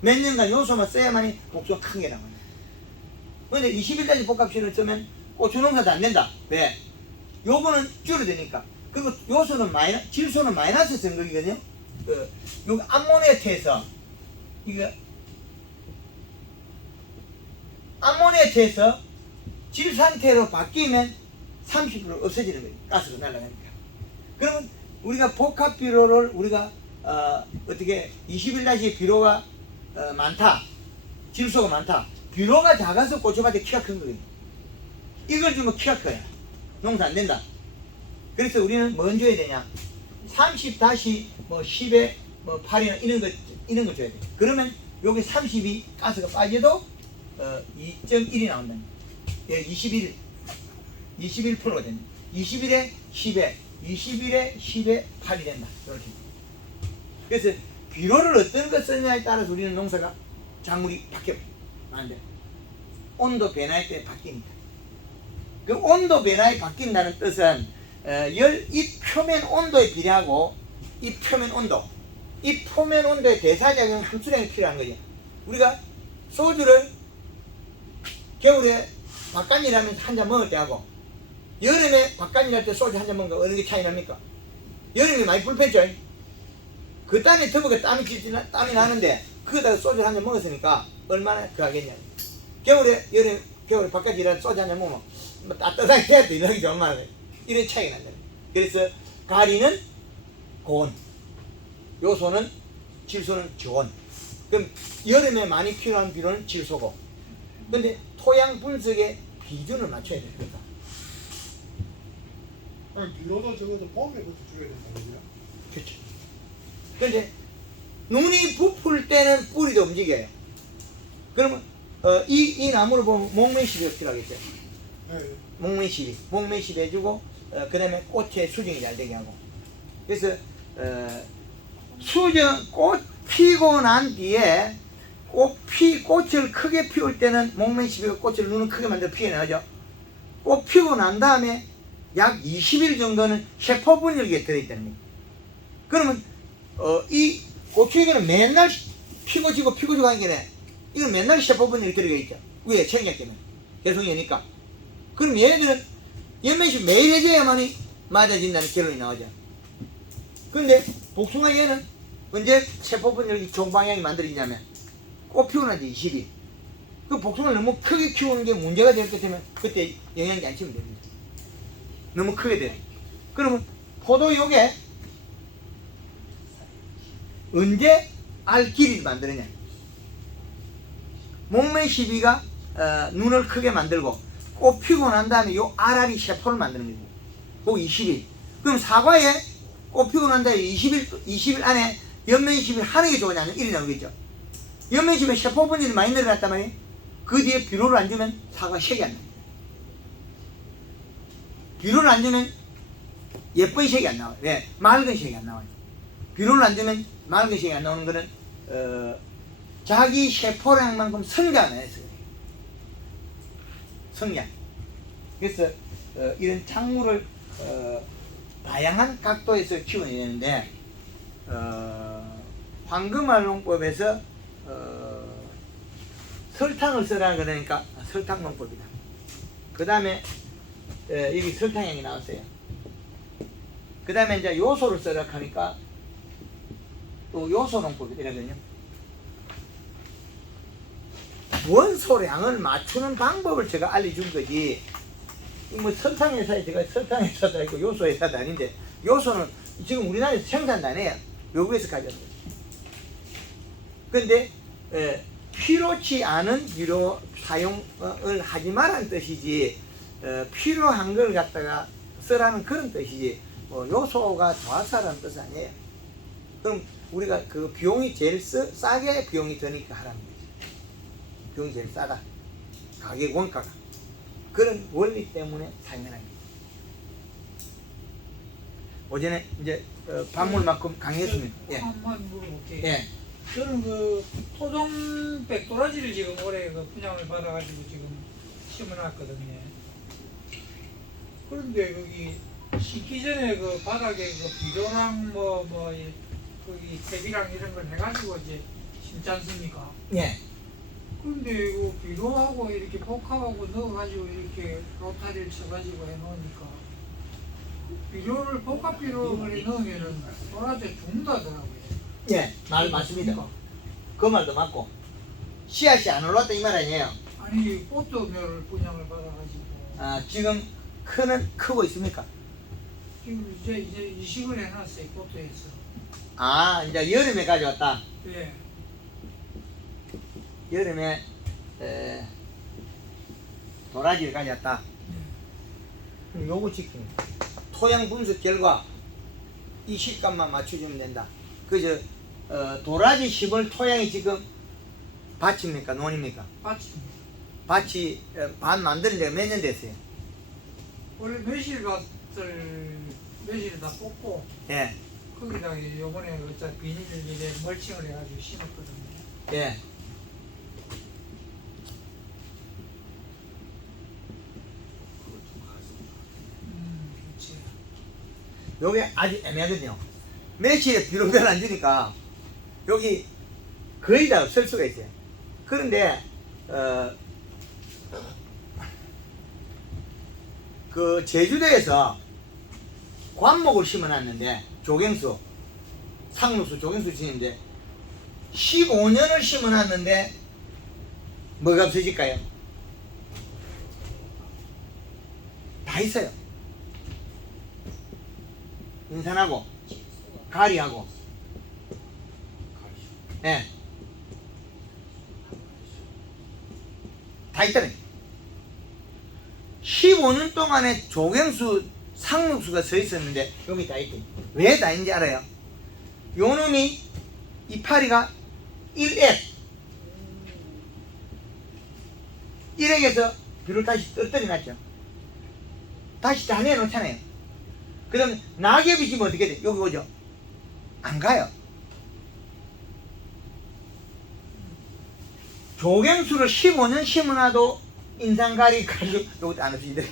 몇 년간 요소만 써야만이 복숭아 큰 게 나와요. 근데 21- 복합실을 쓰면 고추 농사도 안 된다. 왜? 요거는 줄어드니까. 그리고 요소는 질소는 마이너스 성극이거든요. 요 암모니아트에서 이거 암모니아트에서 질 상태로 바뀌면 30% 없어지는 거예요. 가스가 날아가니까. 그러면 우리가 복합 비료를 우리가 어떻게 21- 비료가 많다. 질소가 많다. 비료가 작아서 고추밭에 키가 큰 거예요. 이걸 주면 키가 커요. 농사 안 된다. 그래서 우리는 뭐 줘야 되냐? 30-10에 8이나 이런 거 줘야 돼. 그러면 여기 30이 가스가 빠져도 2.1이 나온다. 예, 21%가 된다. 21에 10에 21에 10에 8이 된다. 이렇게. 그래서 비료를 어떤 거 쓰느냐에 따라서 우리는 농사가 작물이 바뀌어요. 안 돼. 온도 변화에 따라 바뀌니까. 그 온도 변화에 바뀐다는 뜻은 이 표면 온도에 비례하고 이 표면 온도의 대사작용 함수량이 필요한 거죠. 우리가 소주를 겨울에 바깥일하면 한 잔 먹을 때 하고 여름에 바깥일할 때 소주 한 잔 먹는 거 어느 게 차이 납니까? 여름에 많이 불편죠. 그 땀에 더우게 땀이 나는데 그거다가 소주 한 잔 먹었으니까 얼마나 그하겠냐. 겨울에 바깥 일할 소주 한 잔 먹으면 뭐 따뜻하게 해야 돼. 이런 게 얼마나 이런 차이가 난다. 그래서 가리는 고온, 요소는 질소는 저온. 그럼 여름에 많이 필요한 비료는 질소고, 근데 토양 분석의 비준을 맞춰야 됩니다. 아니 비료도 적어도 봄에부터 줘야 된다는 거야. 그렇죠. 그런데 눈이 부풀 때는 뿌리도 움직여요. 그러면 이 나무를 보면 목매시비가 필요하겠죠. 네. 목매시비 해주고 그 다음에 꽃의 수정이 잘 되게 하고. 그래서 꽃 피고 난 뒤에 꽃을 크게 피울 때는 목매시비가 꽃을 눈을 크게 만들어 피어나죠. 꽃 피고 난 다음에 약 20일 정도는 세포 분열기에 들어있다는 거예요. 그러면 이 고추에는 맨날 피고 지고 하는 게 아니라 이건 맨날 세포 분열이 들어가 있죠. 위에 청약 때문에 계속 여니까. 그럼 얘네들은 연면식 매일 해줘야만이 맞아진다는 결론이 나오죠. 그런데 복숭아 얘는 언제 세포 분열이 좋은 방향이 만들어지냐면 꽃 피고 난 지 20일. 그 복숭아를 너무 크게 키우는 게 문제가 될 것 같으면 그때 영양제 안 치면 됩니다. 너무 크게 돼. 그러면 포도 요게 언제 알기를 만드느냐. 목매시비가 눈을 크게 만들고 꽃 피고 난 다음에 요 알알이 세포를 만드는 거죠. 그 20일. 그럼 사과에 꽃 피고 난 다음에 20일 안에 연면시비 하는 게 좋으냐면 이리 나오겠죠. 연면시비 세포 분열이 많이 늘어났단 말이에요. 그 뒤에 비료를 안 주면 사과 색이 안 나요. 비료를 안 주면 예쁜 색이 안 나와요. 왜? 맑은 색이 안 나와요. 비료를 안 주면 맑은 색이 안 나오는 거는 자기 세포량만큼 성장 안 했어요. 성장. 그래서 이런 작물을 다양한 각도에서 키워야 되는데 황금알 농법에서 설탕을 쓰라 그러니까 설탕 농법이다. 그 다음에 여기 설탕향이 나왔어요. 그 다음에 이제 요소를 쓰라 하니까 또 요소 농법이거든요. 원소량을 맞추는 방법을 제가 알려준 거지. 뭐 설탕회사에 제가 설탕회사도 아니고 요소회사도 아닌데 요소는 지금 우리나라에서 생산도 안 해요. 외국에서 가져온 거예요. 그런데 필요치 않은 비료 사용을 하지 말라는 뜻이지 필요한 걸 갖다가 쓰라는 그런 뜻이지 요소가 좋아서라는 뜻은 아니에요. 그럼 우리가 그 비용이 제일 싸게 비용이 드니까 하라는 거지. 비용이 제일 싸다. 가격 원가가. 그런 원리 때문에 사용하는 거예요. 오전에 이제 반물만큼 강했습니다. 예. 한번 물어볼게요. 예. 저는 그 토종 백도라지를 지금 올해 그 분양을 받아가지고 지금 심어놨거든요. 그런데 거기 심기 전에 그 바닥에 그 비료랑 거기 대비랑 이런 걸 해가지고 이제 심지 않습니까? 예. 그런데 그 비료하고 이렇게 복합하고 넣어가지고 이렇게 로타리를 쳐가지고 해놓으니까 비료를 복합 비료를 넣으면은 도라지가 죽는다더라고요. 예, 맞습니다. 그 말도 맞고 씨앗이 안 올랐다 이 말 아니에요. 아니 꽃도멸 분양을 받아가지고 아, 지금 크고 있습니까? 지금 이제 이식을 해놨어요. 꽃도에서. 아, 이제 여름에 가져왔다. 예. 여름에 도라지를 가져왔다. 그럼 요거 지키는 토양 분석 결과 이 식감만 맞춰주면 된다. 그저 도라지 심을 토양이 지금 밭입니까 논입니까? 받칩니다. 밭이 밭 만드는 데가 몇 년 됐어요? 원래 매실밭을 매실을 다 뽑고 예, 거기다가 요번에 비닐을 이제 멀칭을 해가지고 심었거든요. 예. 그렇지. 요게 아주 애매하거든요. 매실에 비료 별 안 주니까 여기 거의 다 없을 수가 있어요. 그런데 그 제주도에서 관목을 심어놨는데 조경수, 상록수 조경수 심는데 15년을 심어놨는데 뭐가 없어질까요? 다 있어요. 인산하고 가리하고, 예, 다 있다네. 15년 동안에 조경수, 상록수가 서 있었는데 여기 다 있대. 왜 다 있는지 알아요? 요 놈이 이파리가 1액에서 비를 다시 떨어뜨려 놨죠. 다시 다 내놓잖아요. 그럼 낙엽이 지금 어떻게 돼? 여기 오죠? 안 가요. 조경수를 15년 심어놔도 인상가리 가지고 요것도 안 없어지더래.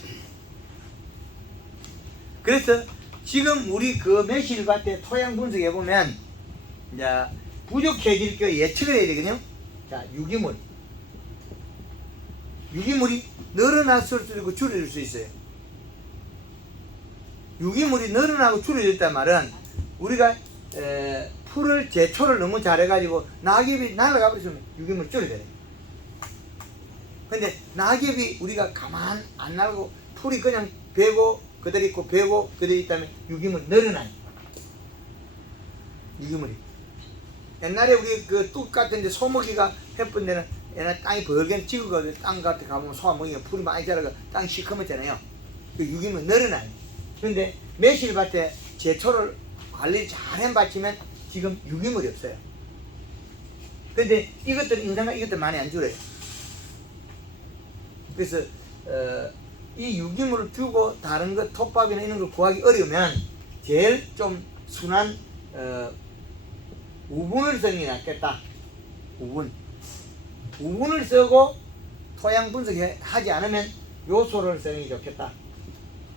그래서 지금 우리 그 매실밭에 토양 분석해 보면 이제 부족해질 거 예측을 해야 되거든요. 자, 유기물. 유기물이 늘어났을 수도 있고 줄어들 수 있어요. 유기물이 늘어나고 줄어들었단 말은 우리가 풀을 제초를 너무 잘해가지고 낙엽이 날아가 버리면 유기물이 줄어들어요. 근데 낙엽이 우리가 가만 안 날고 풀이 그냥 베고 그대로 있고 베고 그대로 있다면 유기물이 늘어나요. 유기물이. 옛날에 우리 그 뚝 같은 데 소먹이가 해본 데는 옛날 땅이 벌게 찍어가지고 땅 같은 데 가보면 소먹이가 풀이 많이 자라고 땅이 시커멓잖아요. 그 유기물이 늘어나요. 근데 매실밭에 제초를 관리를 잘 해바치면 지금 유기물이 없어요. 근데 이것들 인상과 이것들 많이 안 줄어요. 그래서 이 유기물을 주고 다른 것 톱밥이나 이런 걸 구하기 어려우면 제일 좀 순한 우분을 쓰는 게 낫겠다. 우분을 쓰고 토양 분석하지 않으면 요소를 쓰는 게 좋겠다.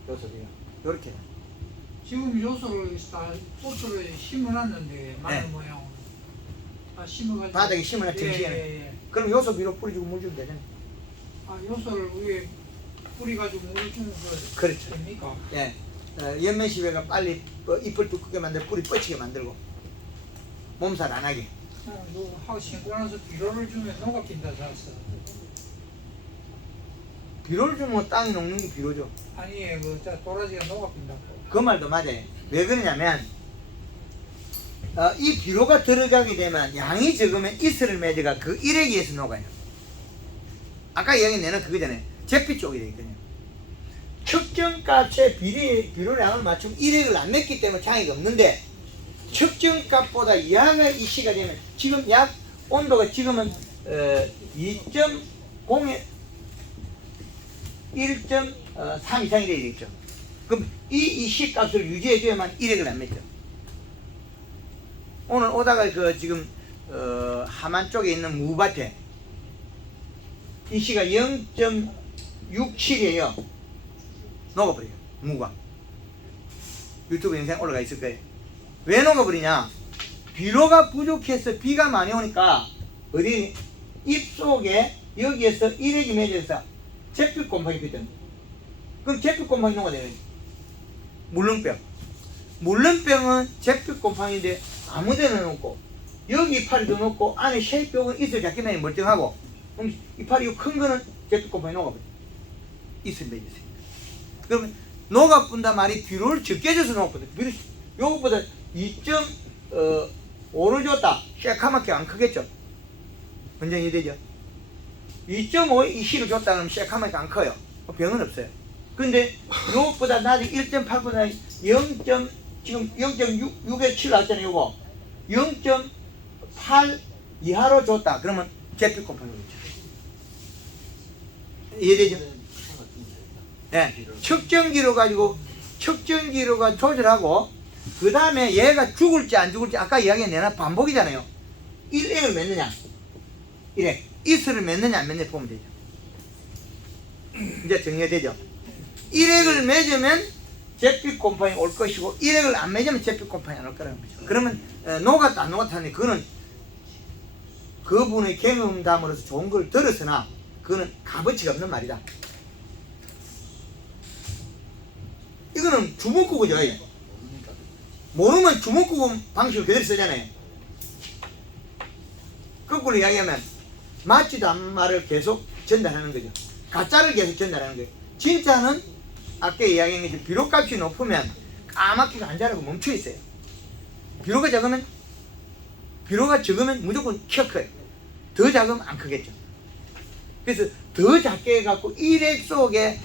요소비요. 요렇게. 지금 요소를 다 꽃을 심어놨는데 마늘 네. 모양으로 다 심어가지고 바닥에 심어놨 정시에는. 예. 그럼 요소비로 뿌려주고 물 주면 되잖아요. 아 요소를 위에 뿌려가지고 물을 주는 거 그렇죠. 됩니까? 예. 연면시배가 빨리 잎을 두껍게 만들고 뿌리 뻗치게 만들고 몸살 안 하게. 너 하고 신고 나서 비료를 주면 녹아 낀다 잤어. 비료를 주면 땅이 녹는 게 비료죠. 아니 그 도라지가 녹아 낀다고. 그 말도 맞아요. 왜 그러냐면 이 비료가 들어가게 되면 양이 적으면 이슬을 맺어가 그 일액에서 녹아요. 아까 이야기 내는 그거잖아요. 제피 쪽이 되거든요. 측정값에 비료량을 맞추면 일액을 안 맺기 때문에 장애가 없는데 측정값보다 이하가 이시가 되면 지금 약 온도가 지금은 2.0에 1.3 이상이 돼야 되겠죠. 그럼 이 이시값을 유지해줘야만 일액을 안 맺죠. 오늘 오다가 그 지금 하만 쪽에 있는 무밭에 이시가 0.67이에요. 녹아버려요. 무가. 유튜브 영상 올라가 있을 거예요. 왜 녹아버리냐? 비료가 부족해서 비가 많이 오니까 어디 잎 속에 여기에서 일액이 맺어서 잿빛 곰팡이 피던. 그럼 잿빛 곰팡이 녹아내요. 물렁병은 잿빛 곰팡이인데 아무데나 놓고 여기 이파리도 놓고 안에 쉐입벽은 있을 작기만이 멀쩡하고 그럼 이파리 큰 거는 잿빛 곰팡이 녹아버려. 있으면 되겠어요. 그러면 녹아뿐다 말이 비료를 적게 줘서 녹거든. 비료 요것보다 2.5를 줬다. 새카맣게 안 크겠죠. 분쟁이 되죠. 2.5에 20을 줬다 그러면 새카맣게 안 커요. 병은 없어요. 근데 요것보다 낮은 1.8보다 0. 지금 0.6에 7 나왔잖아요. 요거 0.8 이하로 줬다. 그러면 잿빛 곰팡이겠죠. 이해되죠? 네. 측정기로 가지고 측정기로가 조절하고 그 다음에 얘가 죽을지 안 죽을지 아까 이야기한 내나 반복이잖아요. 1액을 맺느냐 1액 이슬을 맺느냐 안 맺느냐 보면 되죠. 이제 정리가 되죠. 1액을 맺으면 잿빛 곰팡이 올 것이고 1액을 안 맺으면 잿빛 곰팡이 안 올 거라는 거죠. 그러면 녹았다 안 녹았다 하는데 그거는 그분의 경험담으로서 좋은 걸 들었으나 그거는 값어치가 없는 말이다. 이거는 주먹구구죠. 모르면 주먹구구 방식을 그대로 쓰잖아요. 거꾸로 이야기하면 맞지도 않은 말을 계속 전달하는 거죠. 가짜를 계속 전달하는 거예요. 진짜는 아까 이야기한 것처럼 비료값이 높으면 까맣게 안 자라고 멈춰 있어요. 비료가 적으면 무조건 키가 커요. 더 작으면 안 크겠죠. 그래서 더 작게 해갖고 일액 속에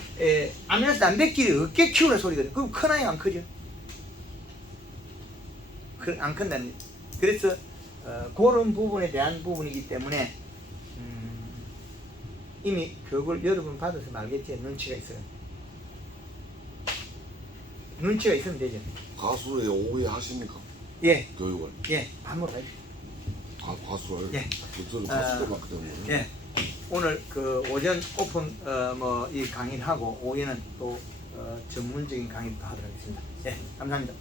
아미노아시드 단백질이 없게 키우라 소리거든요. 그럼 크나요 안 크죠? 안 큰다는 거죠. 그래서 그런 부분에 대한 부분이기 때문에 이미 교육을 여러분 받아서 알겠지. 눈치가 있어요. 눈치가 있으면 되죠. 과수를 오후에 하십니까? 예, 교육을? 예, 밥먹으러 가십시오. 아, 과수를? 예. 저는 과수 때 맞기 때문에. 예. 오늘 그 오전 오픈 이 강의를 하고 오후에는 또 전문적인 강의를 하도록 하겠습니다. 예, 감사합니다.